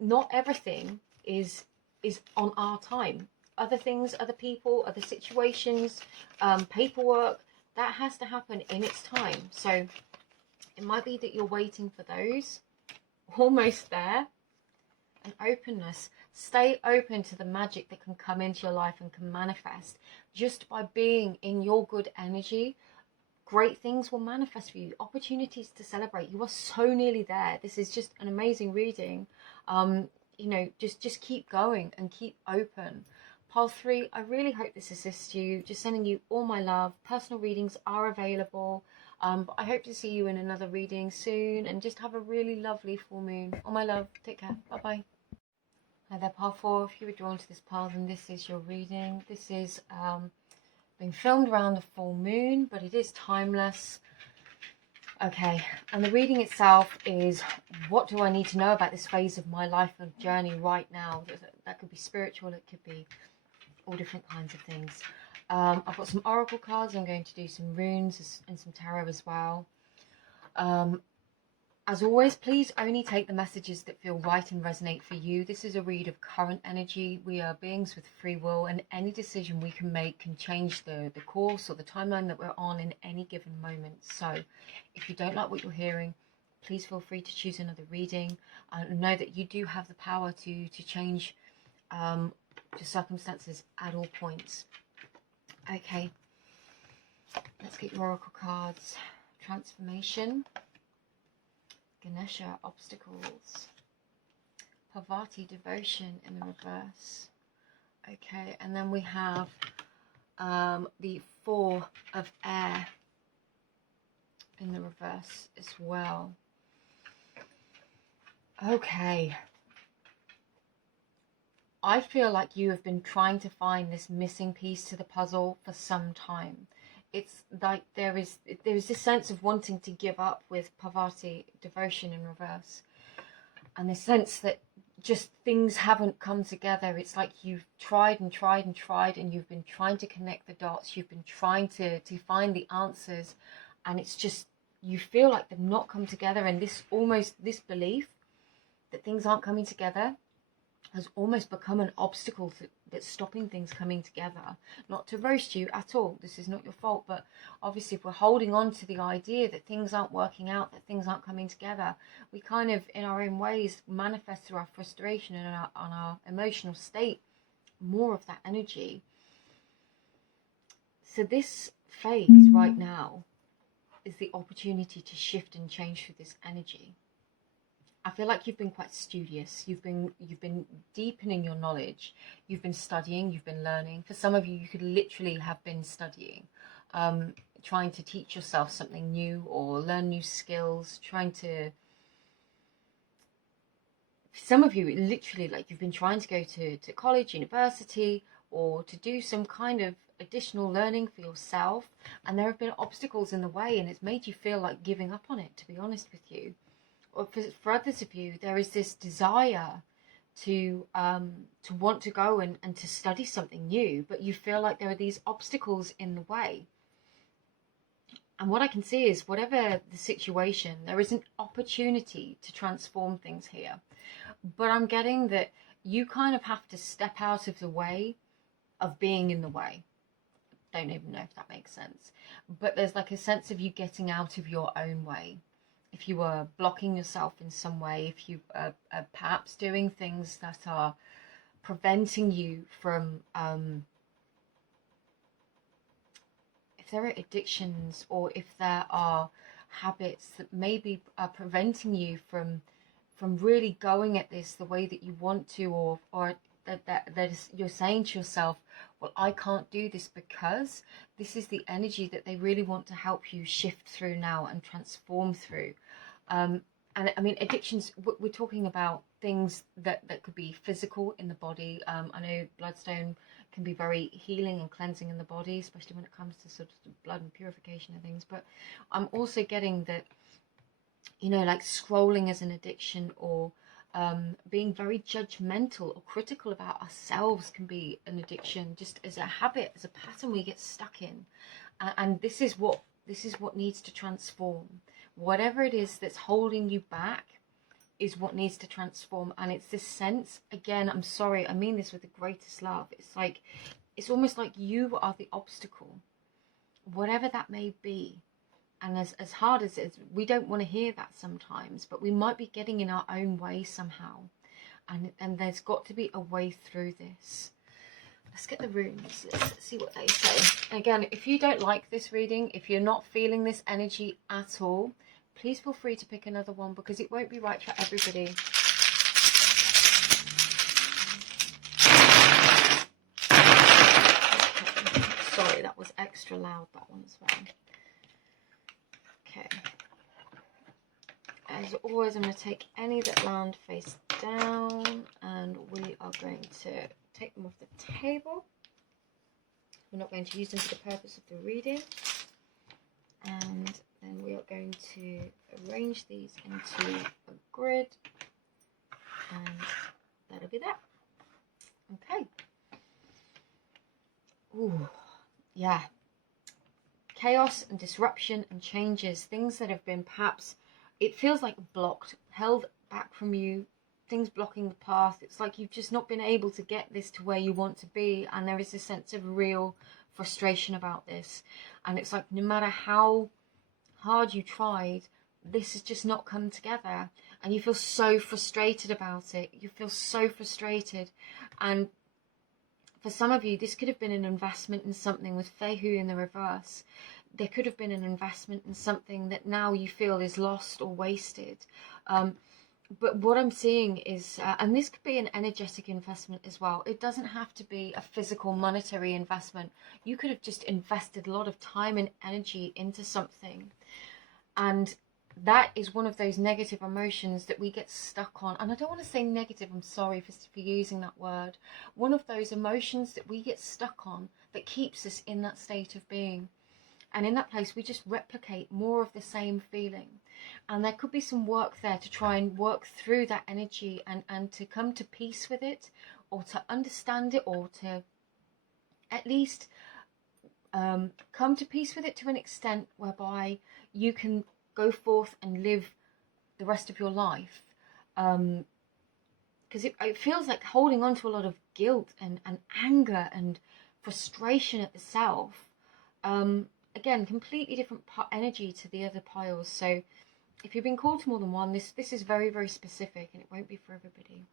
Not everything is on our time. Other things, other people, other situations, paperwork, that has to happen in its time. So it might be that you're waiting for those, almost there. And openness. Stay open to the magic that can come into your life and can manifest. Just by being in your good energy, great things will manifest for you. Opportunities to celebrate. You are so nearly there. This is just an amazing reading. You know, just keep going and keep open. Pile 3, I really hope this assists you. Just sending you all my love. Personal readings are available. But I hope to see you in another reading soon. And just have a really lovely full moon. All my love. Take care. Bye-bye. Hi there, pile 4. If you were drawn to this pile, then this is your reading. This is being filmed around the full moon, but it is timeless. Okay, and the reading itself is, what do I need to know about this phase of my life and journey right now? That could be spiritual, it could be all different kinds of things. I've got some oracle cards. I'm going to do some runes and some tarot as well. As always, please only take the messages that feel right and resonate for you. This is a read of current energy. We are beings with free will, and any decision we can make can change the course or the timeline that we're on in any given moment. So if you don't like what you're hearing, please feel free to choose another reading. Know that you do have the power to change your circumstances at all points. Okay, let's get your oracle cards. Transformation. Ganesha, obstacles. Parvati, devotion in the reverse. Okay, and then we have the 4 of air in the reverse as well. Okay. I feel like you have been trying to find this missing piece to the puzzle for some time. It's like there is this sense of wanting to give up with Parvati, devotion in reverse, and the sense that just things haven't come together. It's like you've tried and tried and tried, and you've been trying to connect the dots. You've been trying to find the answers, and it's just, you feel like they've not come together, and this belief that things aren't coming together has almost become an obstacle that's stopping things coming together. Not to roast you at all, this is not your fault, but obviously if we're holding on to the idea that things aren't working out, that things aren't coming together, we kind of, in our own ways, manifest through our frustration and on our emotional state more of that energy. So this phase right now is the opportunity to shift and change through this energy. I feel like you've been quite studious. You've been deepening your knowledge. You've been studying. You've been learning. For some of you, you could literally have been studying, trying to teach yourself something new or learn new skills. For some of you, literally, like you've been trying to go to college, university, or to do some kind of additional learning for yourself, and there have been obstacles in the way, and it's made you feel like giving up on it. To be honest with you. Or for others of you, there is this desire to want to go and to study something new, but you feel like there are these obstacles in the way. And what I can see is, whatever the situation, there is an opportunity to transform things here. But I'm getting that you kind of have to step out of the way of being in the way. Don't even know if that makes sense. But there's like a sense of you getting out of your own way. if you are blocking yourself in some way, if you are perhaps doing things that are preventing you from, if there are addictions, or if there are habits that maybe are preventing you from really going at this the way that you want to, or that you're saying to yourself, well, I can't do this, because this is the energy that they really want to help you shift through now and transform through. And I mean, addictions, we're talking about things that could be physical in the body. I know Bloodstone can be very healing and cleansing in the body, especially when it comes to sort of blood and purification and things. But I'm also getting that, you know, like scrolling as an addiction, or being very judgmental or critical about ourselves can be an addiction, just as a habit, as a pattern we get stuck in. And this is what needs to transform. Whatever it is that's holding you back is what needs to transform. And it's this sense, again, I'm sorry, I mean this with the greatest love, it's like, it's almost like you are the obstacle, whatever that may be. And as hard as it is, we don't want to hear that sometimes, but we might be getting in our own way somehow. And there's got to be a way through this. Let's get the runes. Let's see what they say. And again, if you don't like this reading, if you're not feeling this energy at all, please feel free to pick another one, because it won't be right for everybody. Sorry, that was extra loud, that one as well. Okay. As always, I'm going to take any that land face down, and we are going to take them off the table. We're not going to use them for the purpose of the reading. And then we are going to arrange these into a grid, and that'll be that. Okay. Ooh, yeah. Chaos and disruption and changes, things that have been perhaps, it feels like blocked, held back from you, things blocking the path. It's like you've just not been able to get this to where you want to be, and there is a sense of real frustration about this. And it's like, no matter how hard you tried, this has just not come together, and you feel so frustrated about it. You feel so frustrated. And for some of you, this could have been an investment in something with Fehu in the reverse. There could have been an investment in something that now you feel is lost or wasted. But what I'm seeing is, and this could be an energetic investment as well. It doesn't have to be a physical monetary investment. You could have just invested a lot of time and energy into something. And that is one of those negative emotions that we get stuck on. And I don't want to say negative, I'm sorry for using that word. One of those emotions that we get stuck on that keeps us in that state of being. And in that place, we just replicate more of the same feeling. And there could be some work there to try and work through that energy, and to come to peace with it, or to understand it, or to at least come to peace with it to an extent whereby you can go forth and live the rest of your life. Because it feels like holding on to a lot of guilt and anger and frustration at the self. Again, completely different energy to the other piles. So if you've been called to more than one, this is very, very specific, and it won't be for everybody.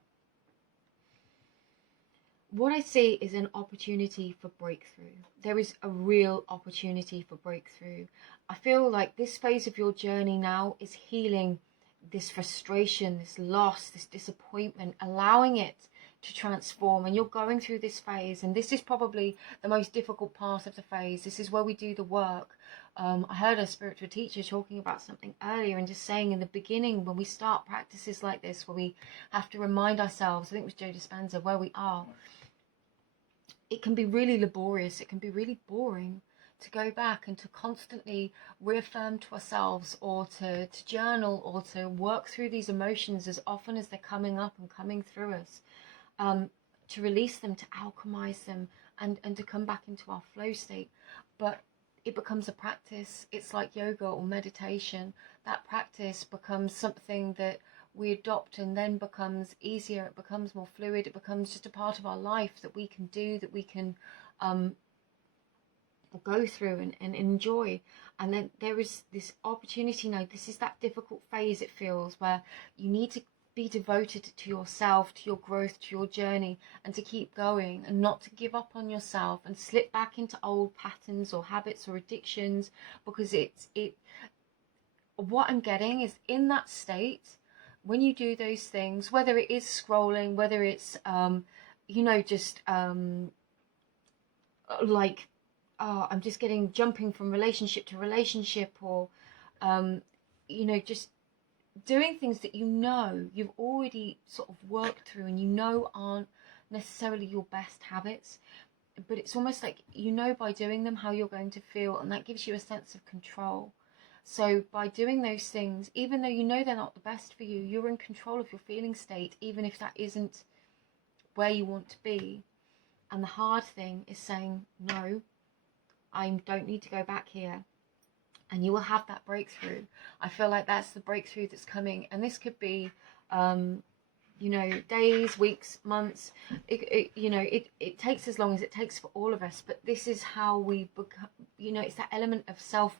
What I see is an opportunity for breakthrough. There is a real opportunity for breakthrough. I feel like this phase of your journey now is healing this frustration, this loss, this disappointment, allowing it to transform. And you're going through this phase, and this is probably the most difficult part of the phase. This is where we do the work. I heard a spiritual teacher talking about something earlier, and just saying in the beginning, when we start practices like this, where we have to remind ourselves, I think it was Joe Dispenza, where we are, it can be really laborious, it can be really boring to go back and to constantly reaffirm to ourselves, or to journal, or to work through these emotions as often as they're coming up and coming through us, to release them, to alchemize them, and to come back into our flow state. But it becomes a practice. It's like yoga or meditation. That practice becomes something that we adopt, and then becomes easier, it becomes more fluid, it becomes just a part of our life that we can do, that we can go through and enjoy. And then there is this opportunity now. This is that difficult phase, it feels, where you need to be devoted to yourself, to your growth, to your journey, and to keep going and not to give up on yourself and slip back into old patterns or habits or addictions, because what I'm getting is, in that state, when you do those things, whether it is scrolling, whether it's just like, I'm just getting jumping from relationship to relationship, or just doing things that you've already sort of worked through and aren't necessarily your best habits, but it's almost like by doing them how you're going to feel, and that gives you a sense of control. So by doing those things, even though they're not the best for you, you're in control of your feeling state, even if that isn't where you want to be. And the hard thing is saying, no, I don't need to go back here. And you will have that breakthrough. I feel like that's the breakthrough that's coming. And this could be, days, weeks, months. It takes as long as it takes for all of us. But this is how we become, it's that element of self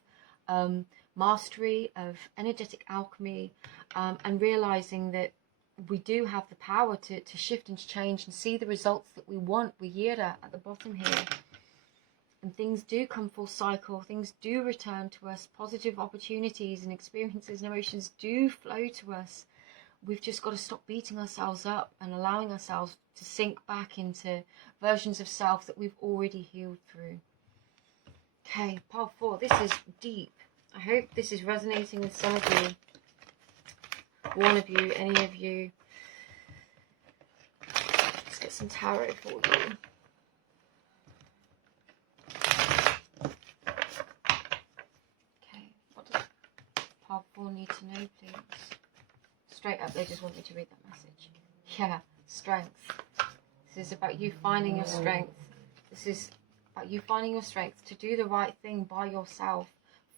mastery, of energetic alchemy, and realizing that we do have the power to shift and to change and see the results that we want. We hear that at the bottom here. And things do come full cycle. Things do return to us. Positive opportunities and experiences and emotions do flow to us. We've just got to stop beating ourselves up and allowing ourselves to sink back into versions of self that we've already healed through. Okay, part 4. This is deep. I hope this is resonating with some of you. One of you, any of you. Let's get some tarot for you. Okay, what does part 4 need to know, please? Straight up, they just want me to read that message. Yeah, strength. This is about you finding your strength. This is about you finding your strength to do the right thing by yourself,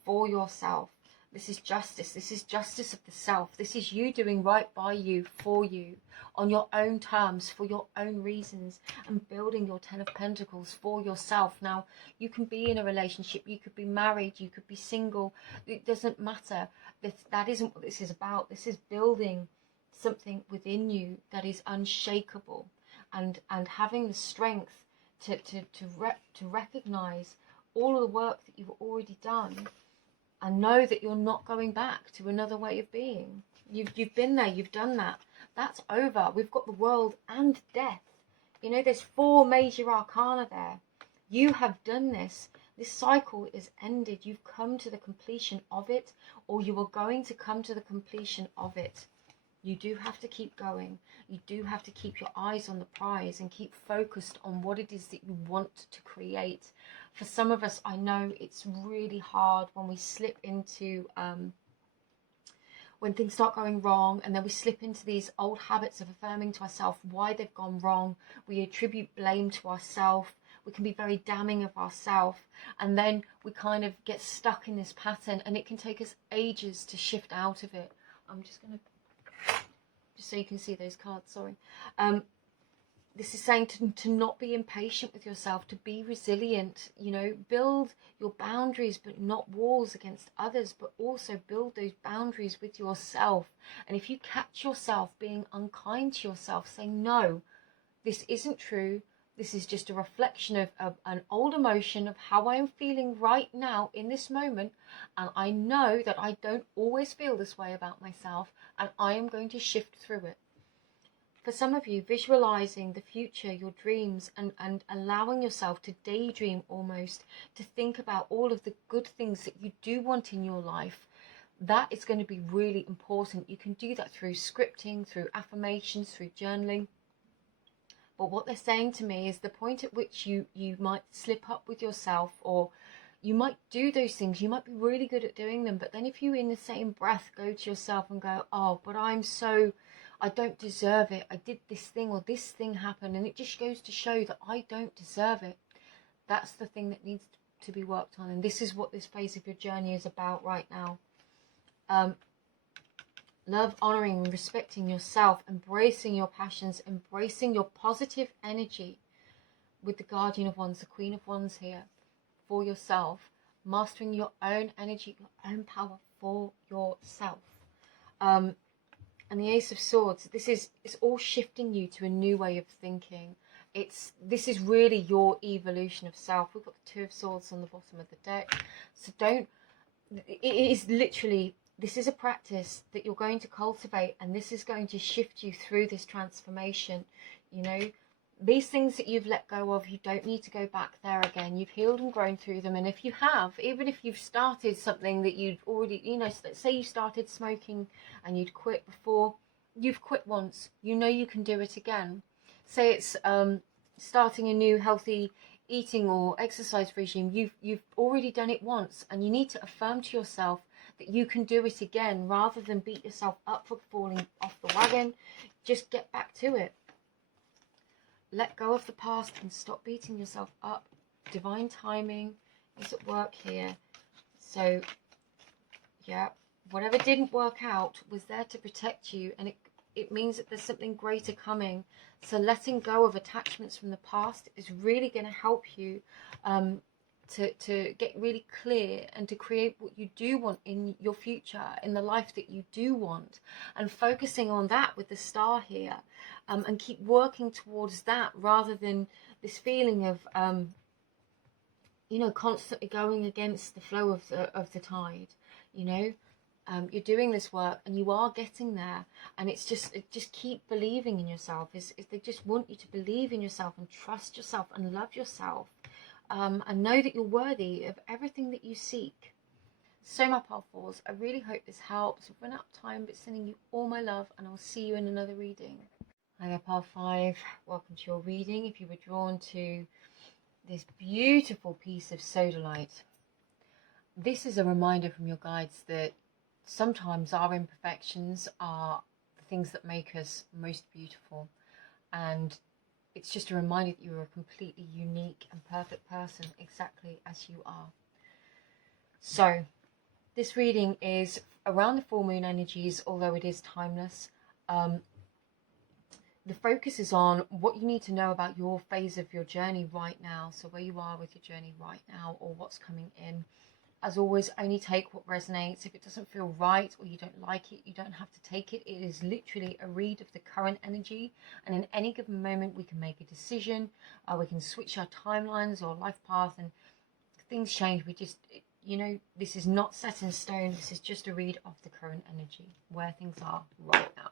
for yourself. This is justice. This is justice of the self. This is you doing right by you, for you, on your own terms, for your own reasons, and building your 10 of Pentacles for yourself. Now, you can be in a relationship, you could be married, you could be single. It doesn't matter. That isn't what this is about. This is building something within you that is unshakable, and having the strength to recognize all of the work that you've already done, and know that you're not going back to another way of being. You've been there, you've done that. That's over. We've got the world and death. There's 4 major arcana there. You have done this. This cycle is ended. You've come to the completion of it, or you are going to come to the completion of it. You do have to keep going. You do have to keep your eyes on the prize and keep focused on what it is that you want to create. For some of us, I know it's really hard when we slip into, when things start going wrong, and then we slip into these old habits of affirming to ourselves why they've gone wrong. We attribute blame to ourselves. We can be very damning of ourselves, and then we kind of get stuck in this pattern, and it can take us ages to shift out of it. I'm just going to, just so you can see those cards, sorry. This is saying to not be impatient with yourself, to be resilient, build your boundaries, but not walls against others, but also build those boundaries with yourself. And if you catch yourself being unkind to yourself, say, no, this isn't true. This is just a reflection of an old emotion of how I am feeling right now in this moment. And I know that I don't always feel this way about myself, and I am going to shift through it. For some of you, visualizing the future, your dreams, and allowing yourself to daydream almost, to think about all of the good things that you do want in your life, that is going to be really important. You can do that through scripting, through affirmations, through journaling. But what they're saying to me is the point at which you might slip up with yourself, or you might do those things, you might be really good at doing them, but then if you in the same breath go to yourself and go, oh, but I don't deserve it, I did this thing, or this thing happened, and it just goes to show that I don't deserve it. That's the thing that needs to be worked on, and this is what this phase of your journey is about right now. Love, honoring, and respecting yourself, embracing your passions, embracing your positive energy with the Guardian of Wands, the Queen of Wands here. for yourself, mastering your own energy, your own power for yourself. And the Ace of Swords, it's all shifting you to a new way of thinking. This is really your evolution of self. We've got the Two of Swords on the bottom of the deck. So it is literally, this is a practice that you're going to cultivate, and this is going to shift you through this transformation. You know, these things that you've let go of, you don't need to go back there again. You've healed and grown through them. And if you have, even if you've started something that you'd already, you know, let's say you started smoking and you'd quit before, you've quit once, you know you can do it again. Say it's starting a new healthy eating or exercise regime, you've already done it once, and you need to affirm to yourself that you can do it again, rather than beat yourself up for falling off the wagon. Just get back to it. Let go of the past and stop beating yourself up. Divine timing is at work here. So yeah, whatever didn't work out was there to protect you, and it means that there's something greater coming. So letting go of attachments from the past is really going to help you to get really clear and to create what you do want in your future, in the life that you do want, and focusing on that with the star here, and keep working towards that, rather than this feeling of you know, constantly going against the flow of the tide. You know, you're doing this work and you are getting there, and it's just keep believing in yourself. They just want you to believe in yourself and trust yourself and love yourself, and know that you're worthy of everything that you seek. So my powerfuls, I really hope this helps. We've run out of time, but sending you all my love, and I'll see you in another reading. Hi there, Power 5. Welcome to your reading. If you were drawn to this beautiful piece of Sodalite, this is a reminder from your guides that sometimes our imperfections are the things that make us most beautiful, and it's just a reminder that you're a completely unique and perfect person, exactly as you are. So this reading is around the full moon energies, although it is timeless. The focus is on what you need to know about your phase of your journey right now, so where you are with your journey right now, or what's coming in. As always, only take what resonates. If it doesn't feel right or you don't like it, you don't have to take it. It is literally a read of the current energy, and in any given moment we can make a decision, we can switch our timelines or life path, and things change. We just, you know, this is not set in stone. This is just a read of the current energy, where things are right now.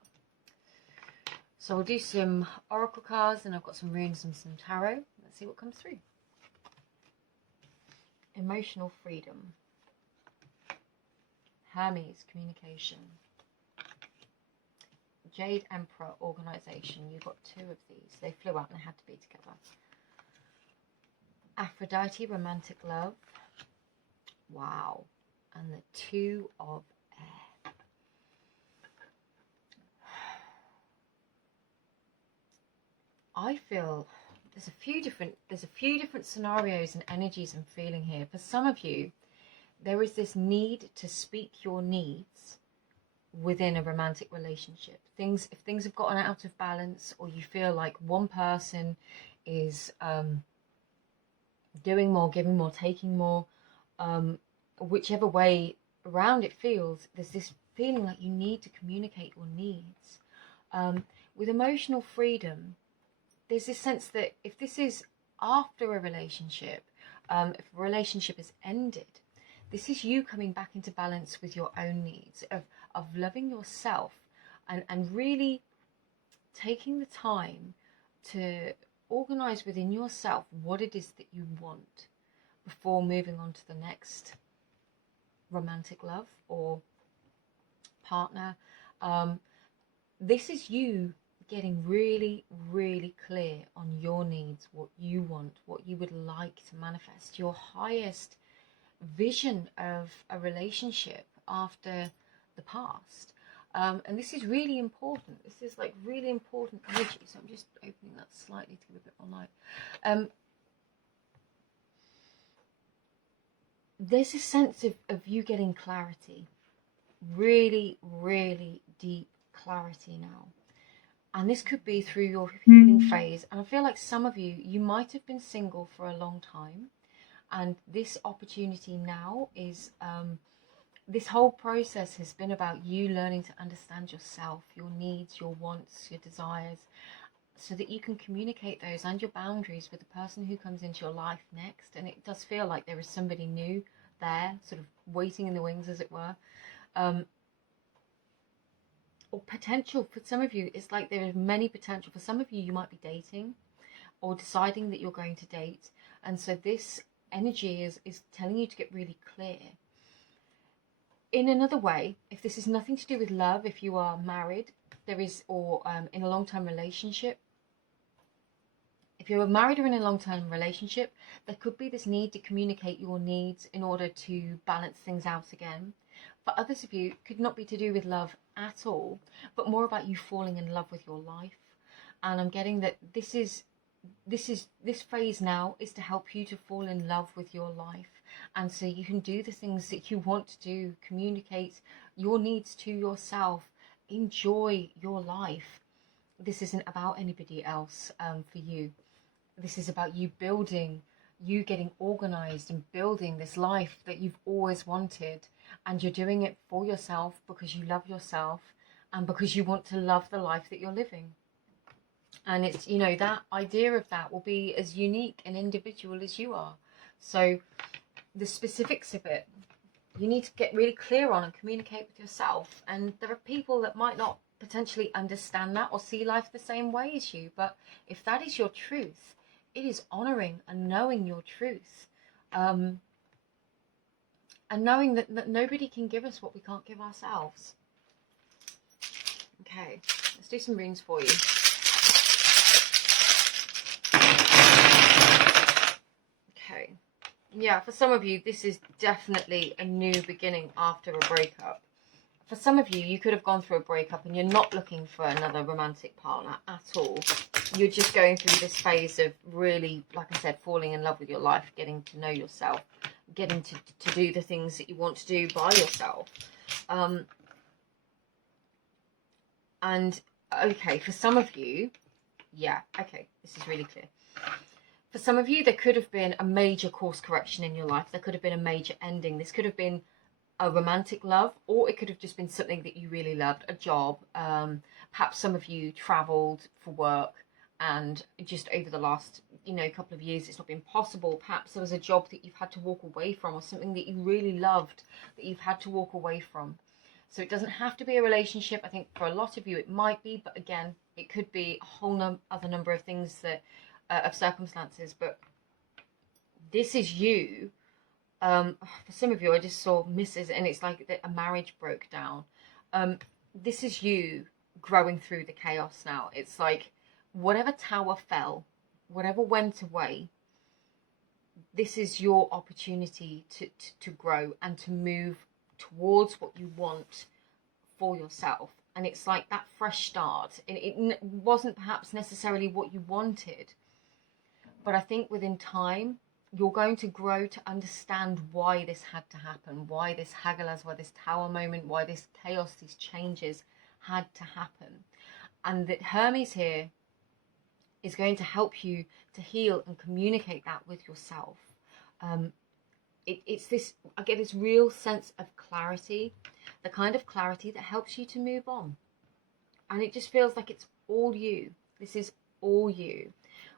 So we'll do some oracle cards, and I've got some runes and some tarot. Let's see what comes through. Emotional freedom. Hermes, communication. Jade Emperor, organization. You've got two of these. They flew out and they had to be together. Aphrodite, romantic love. Wow. And the Two of Air. I feel there's a few different scenarios and energies I'm feeling here. For some of you, there is this need to speak your needs within a romantic relationship. If things have gotten out of balance, or you feel like one person is doing more, giving more, taking more, whichever way around it feels, there's this feeling like you need to communicate your needs. With emotional freedom, there's this sense that if this is after a relationship, if a relationship has ended, this is you coming back into balance with your own needs, of loving yourself, and really taking the time to organize within yourself what it is that you want before moving on to the next romantic love or partner. This is you getting really, really clear on your needs, what you want, what you would like to manifest, your highest vision of a relationship after the past. And this is really important. This is like really important energy. So I'm just opening that slightly to give a bit more light. There's a sense of you getting clarity, really, really deep clarity now. And this could be through your healing phase. And I feel like some of you might have been single for a long time. And this opportunity now is, this whole process has been about you learning to understand yourself, your needs, your wants, your desires, so that you can communicate those and your boundaries with the person who comes into your life next. And it does feel like there is somebody new there, sort of waiting in the wings, as it were. Or potential for some of you, it's like there is many potential. For some of you, you might be dating or deciding that you're going to date. And so this energy is telling you to get really clear. In another way, if this is nothing to do with love, if you are married, there is, or in a long-term relationship, if you're married or in a long-term relationship, there could be this need to communicate your needs in order to balance things out again. For others of you, it could not be to do with love at all, but more about you falling in love with your life. And I'm getting that this phase now is to help you to fall in love with your life, and so you can do the things that you want to do, communicate your needs to yourself, enjoy your life. This isn't about anybody else for you. This is about you building, you getting organized and building this life that you've always wanted, and you're doing it for yourself because you love yourself and because you want to love the life that you're living. And it's, you know, that idea of that will be as unique and individual as you are. So the specifics of it, you need to get really clear on and communicate with yourself. And there are people that might not potentially understand that or see life the same way as you. But if that is your truth, it is honoring and knowing your truth. And knowing that nobody can give us what we can't give ourselves. Okay, let's do some runes for you. Okay, yeah, for some of you, this is definitely a new beginning after a breakup. For some of you, you could have gone through a breakup and you're not looking for another romantic partner at all. You're just going through this phase of really, like I said, falling in love with your life, getting to know yourself, getting to do the things that you want to do by yourself. And, okay, for some of you, yeah, okay, this is really clear. For some of you, there could have been a major course correction in your life. There could have been a major ending. This could have been a romantic love, or it could have just been something that you really loved, a job. Perhaps some of you travelled for work, and just over the last, couple of years, it's not been possible. Perhaps there was a job that you've had to walk away from, or something that you really loved that you've had to walk away from. So it doesn't have to be a relationship. I think for a lot of you it might be, but again, it could be a whole other number of things that of circumstances. But this is you. For some of you, I just saw misses, and it's like a marriage broke down. This is you growing through the chaos now. It's like whatever tower fell, whatever went away, this is your opportunity to grow and to move towards what you want for yourself. And it's like that fresh start. It wasn't perhaps necessarily what you wanted, but I think within time, you're going to grow to understand why this had to happen, why this Hagalaz, why this tower moment, why this chaos, these changes had to happen. And that Hermes here is going to help you to heal and communicate that with yourself. It's this, I get this real sense of clarity, the kind of clarity that helps you to move on. And it just feels like it's all you. This is all you.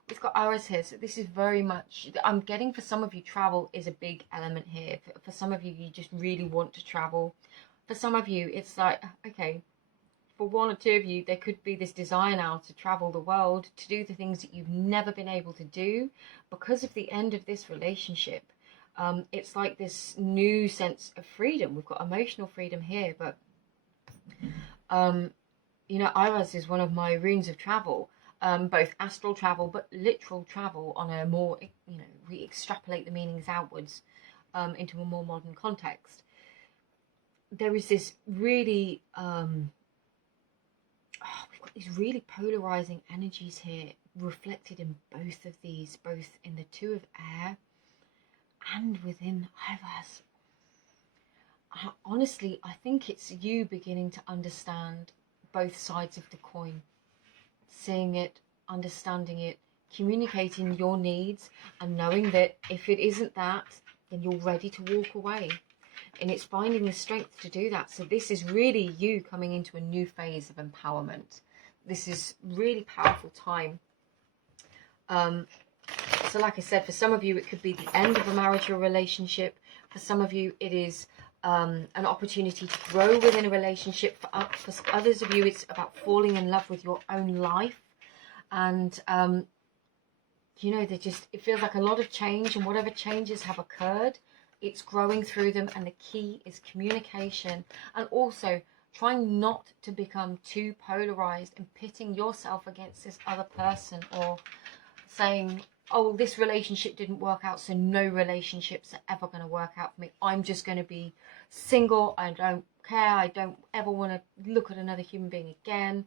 We've got Iris here, so this is very much, I'm getting for some of you, travel is a big element here. For some of you, you just really want to travel. For some of you, it's like, okay, for one or two of you, there could be this desire now to travel the world, to do the things that you've never been able to do because of the end of this relationship. It's like this new sense of freedom. We've got emotional freedom here, but, Iris is one of my runes of travel. Both astral travel but literal travel on a more, we extrapolate the meanings outwards into a more modern context. There is this really, we've got these really polarizing energies here reflected in both of these, both in the two of air and within Iris. Honestly, I think it's you beginning to understand both sides of the coin. Seeing it, understanding it, communicating your needs and knowing that if it isn't that, then you're ready to walk away. And it's finding the strength to do that. So this is really you coming into a new phase of empowerment. This is really powerful time. So like I said, for some of you, it could be the end of a marriage or relationship. For some of you, it is an opportunity to grow within a relationship. For others of you, it's about falling in love with your own life. And, you know, it feels like a lot of change, and whatever changes have occurred, it's growing through them. And the key is communication, and also trying not to become too polarized and pitting yourself against this other person, or saying, oh, this relationship didn't work out, so no relationships are ever going to work out for me. I'm just going to be single. I don't care. I don't ever want to look at another human being again.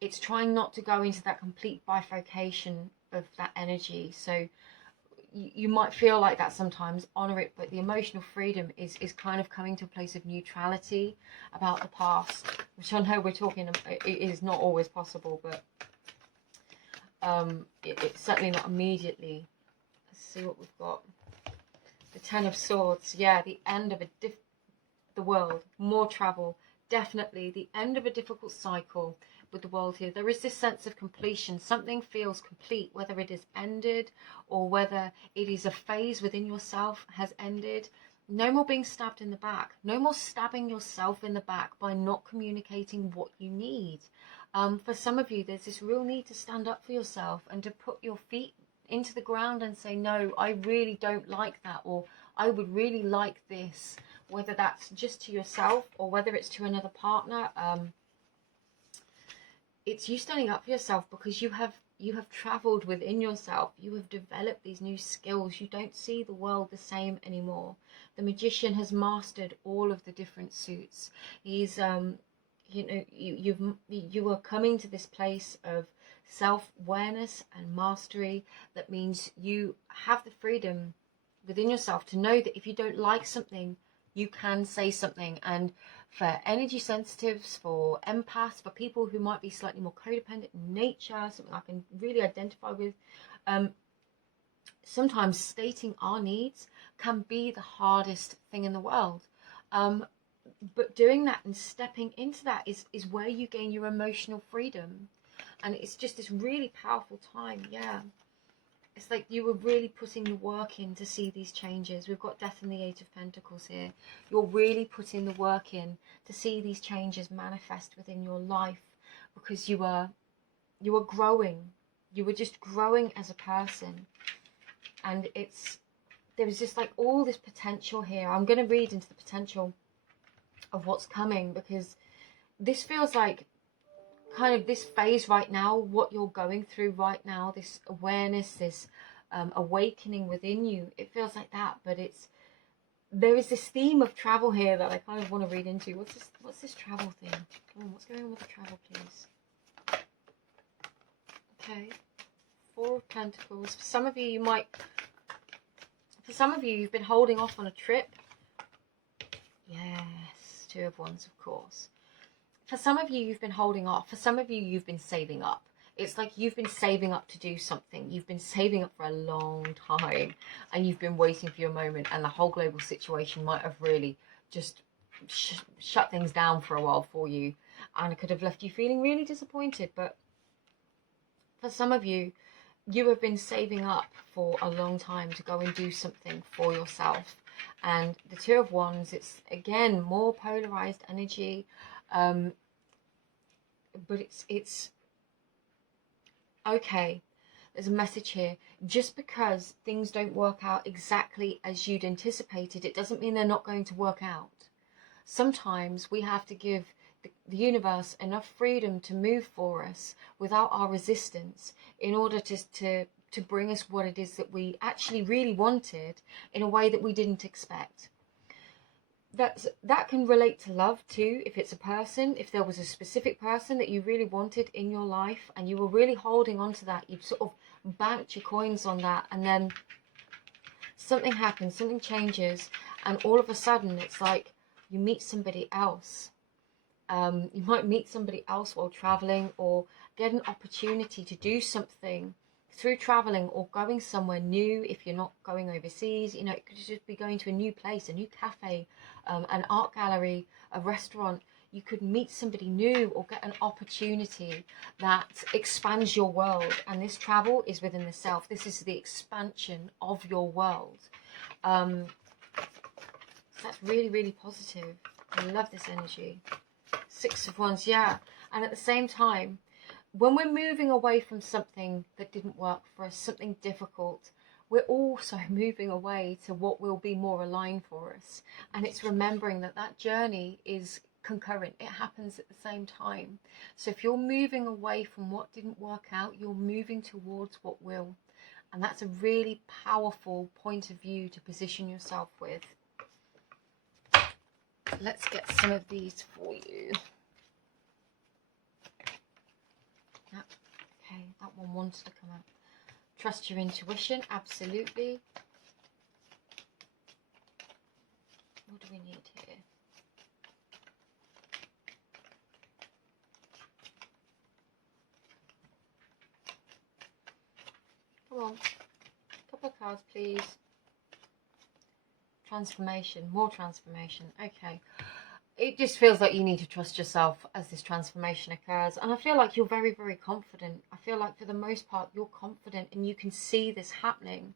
It's trying not to go into that complete bifurcation of that energy. So you might feel like that sometimes, honor it, but the emotional freedom is kind of coming to a place of neutrality about the past, which I know we're talking, it is not always possible, but it's certainly not immediately. Let's see what we've got. The Ten of Swords. Yeah, the end of the world. More travel. Definitely the end of a difficult cycle with the world here. There is this sense of completion. Something feels complete, whether it is ended or whether it is a phase within yourself has ended. No more being stabbed in the back. No more stabbing yourself in the back by not communicating what you need. For some of you, there's this real need to stand up for yourself and to put your feet into the ground and say, no, I really don't like that, or I would really like this, whether that's just to yourself or whether it's to another partner. It's you standing up for yourself because you have traveled within yourself. You have developed these new skills. You don't see the world the same anymore. The magician has mastered all of the different suits. He's you know, you are coming to this place of self-awareness and mastery. That means you have the freedom within yourself to know that if you don't like something, you can say something. And for energy sensitives, for empaths, for people who might be slightly more codependent in nature, something I can really identify with, sometimes stating our needs can be the hardest thing in the world. But doing that and stepping into that is where you gain your emotional freedom. And it's just this really powerful time. Yeah, it's like you were really putting the work in to see these changes. We've got Death and the Eight of Pentacles here. You're really putting the work in to see these changes manifest within your life, because you were growing. You were just growing as a person. And there was just like all this potential here. I'm going to read into the potential of what's coming, because this feels like kind of this phase right now, what you're going through right now, this awareness, this awakening within you. It feels like that, but there is this theme of travel here that I kind of want to read into. What's this travel thing? Come on, what's going on with the travel, please? Okay, Four of Pentacles. For some of you, you've been holding off on a trip. Yes, Two of Wands, of course. For some of you, you've been holding off. For some of you, you've been saving up. It's like you've been saving up to do something. You've been saving up for a long time, and you've been waiting for your moment, and the whole global situation might have really just shut things down for a while for you, and it could have left you feeling really disappointed. But for some of you, you have been saving up for a long time to go and do something for yourself. And the Two of Wands, it's again more polarized energy, but it's okay. There's a message here. Just because things don't work out exactly as you'd anticipated, it doesn't mean they're not going to work out. Sometimes we have to give the universe enough freedom to move for us without our resistance, in order to bring us what it is that we actually really wanted in a way that we didn't expect. That can relate to love too. If it's a person, if there was a specific person that you really wanted in your life and you were really holding on to that, you've sort of banked your coins on that, and then something happens, something changes, and all of a sudden it's like you meet somebody else You might meet somebody else while traveling, or get an opportunity to do something through traveling or going somewhere new. If you're not going overseas, you know, it could just be going to a new place, a new cafe, an art gallery, a restaurant. You could meet somebody new or get an opportunity that expands your world. And this travel is within the self. This is the expansion of your world. So that's really, really positive. I love this energy. Six of Wands, yeah. And at the same time, when we're moving away from something that didn't work for us, something difficult, we're also moving away to what will be more aligned for us. And it's remembering that that journey is concurrent. It happens at the same time. So if you're moving away from what didn't work out, you're moving towards what will. And that's a really powerful point of view to position yourself with. Let's get some of these for you. Okay, that one wants to come out. Trust your intuition, absolutely. What do we need here? Come on, couple of cards, please. Transformation, more transformation. Okay. It just feels like you need to trust yourself as this transformation occurs. And I feel like you're very, very confident. I feel like for the most part, you're confident and you can see this happening.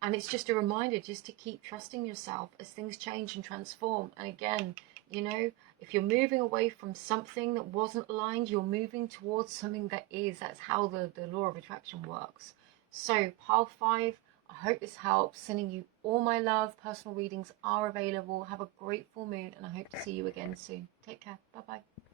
And it's just a reminder just to keep trusting yourself as things change and transform. And again, you know, if you're moving away from something that wasn't aligned, you're moving towards something that is. That's how the law of attraction works. So, pile 5. I hope this helps. Sending you all my love. Personal readings are available. Have a great full moon, and I hope to see you again soon. Take care. Bye-bye.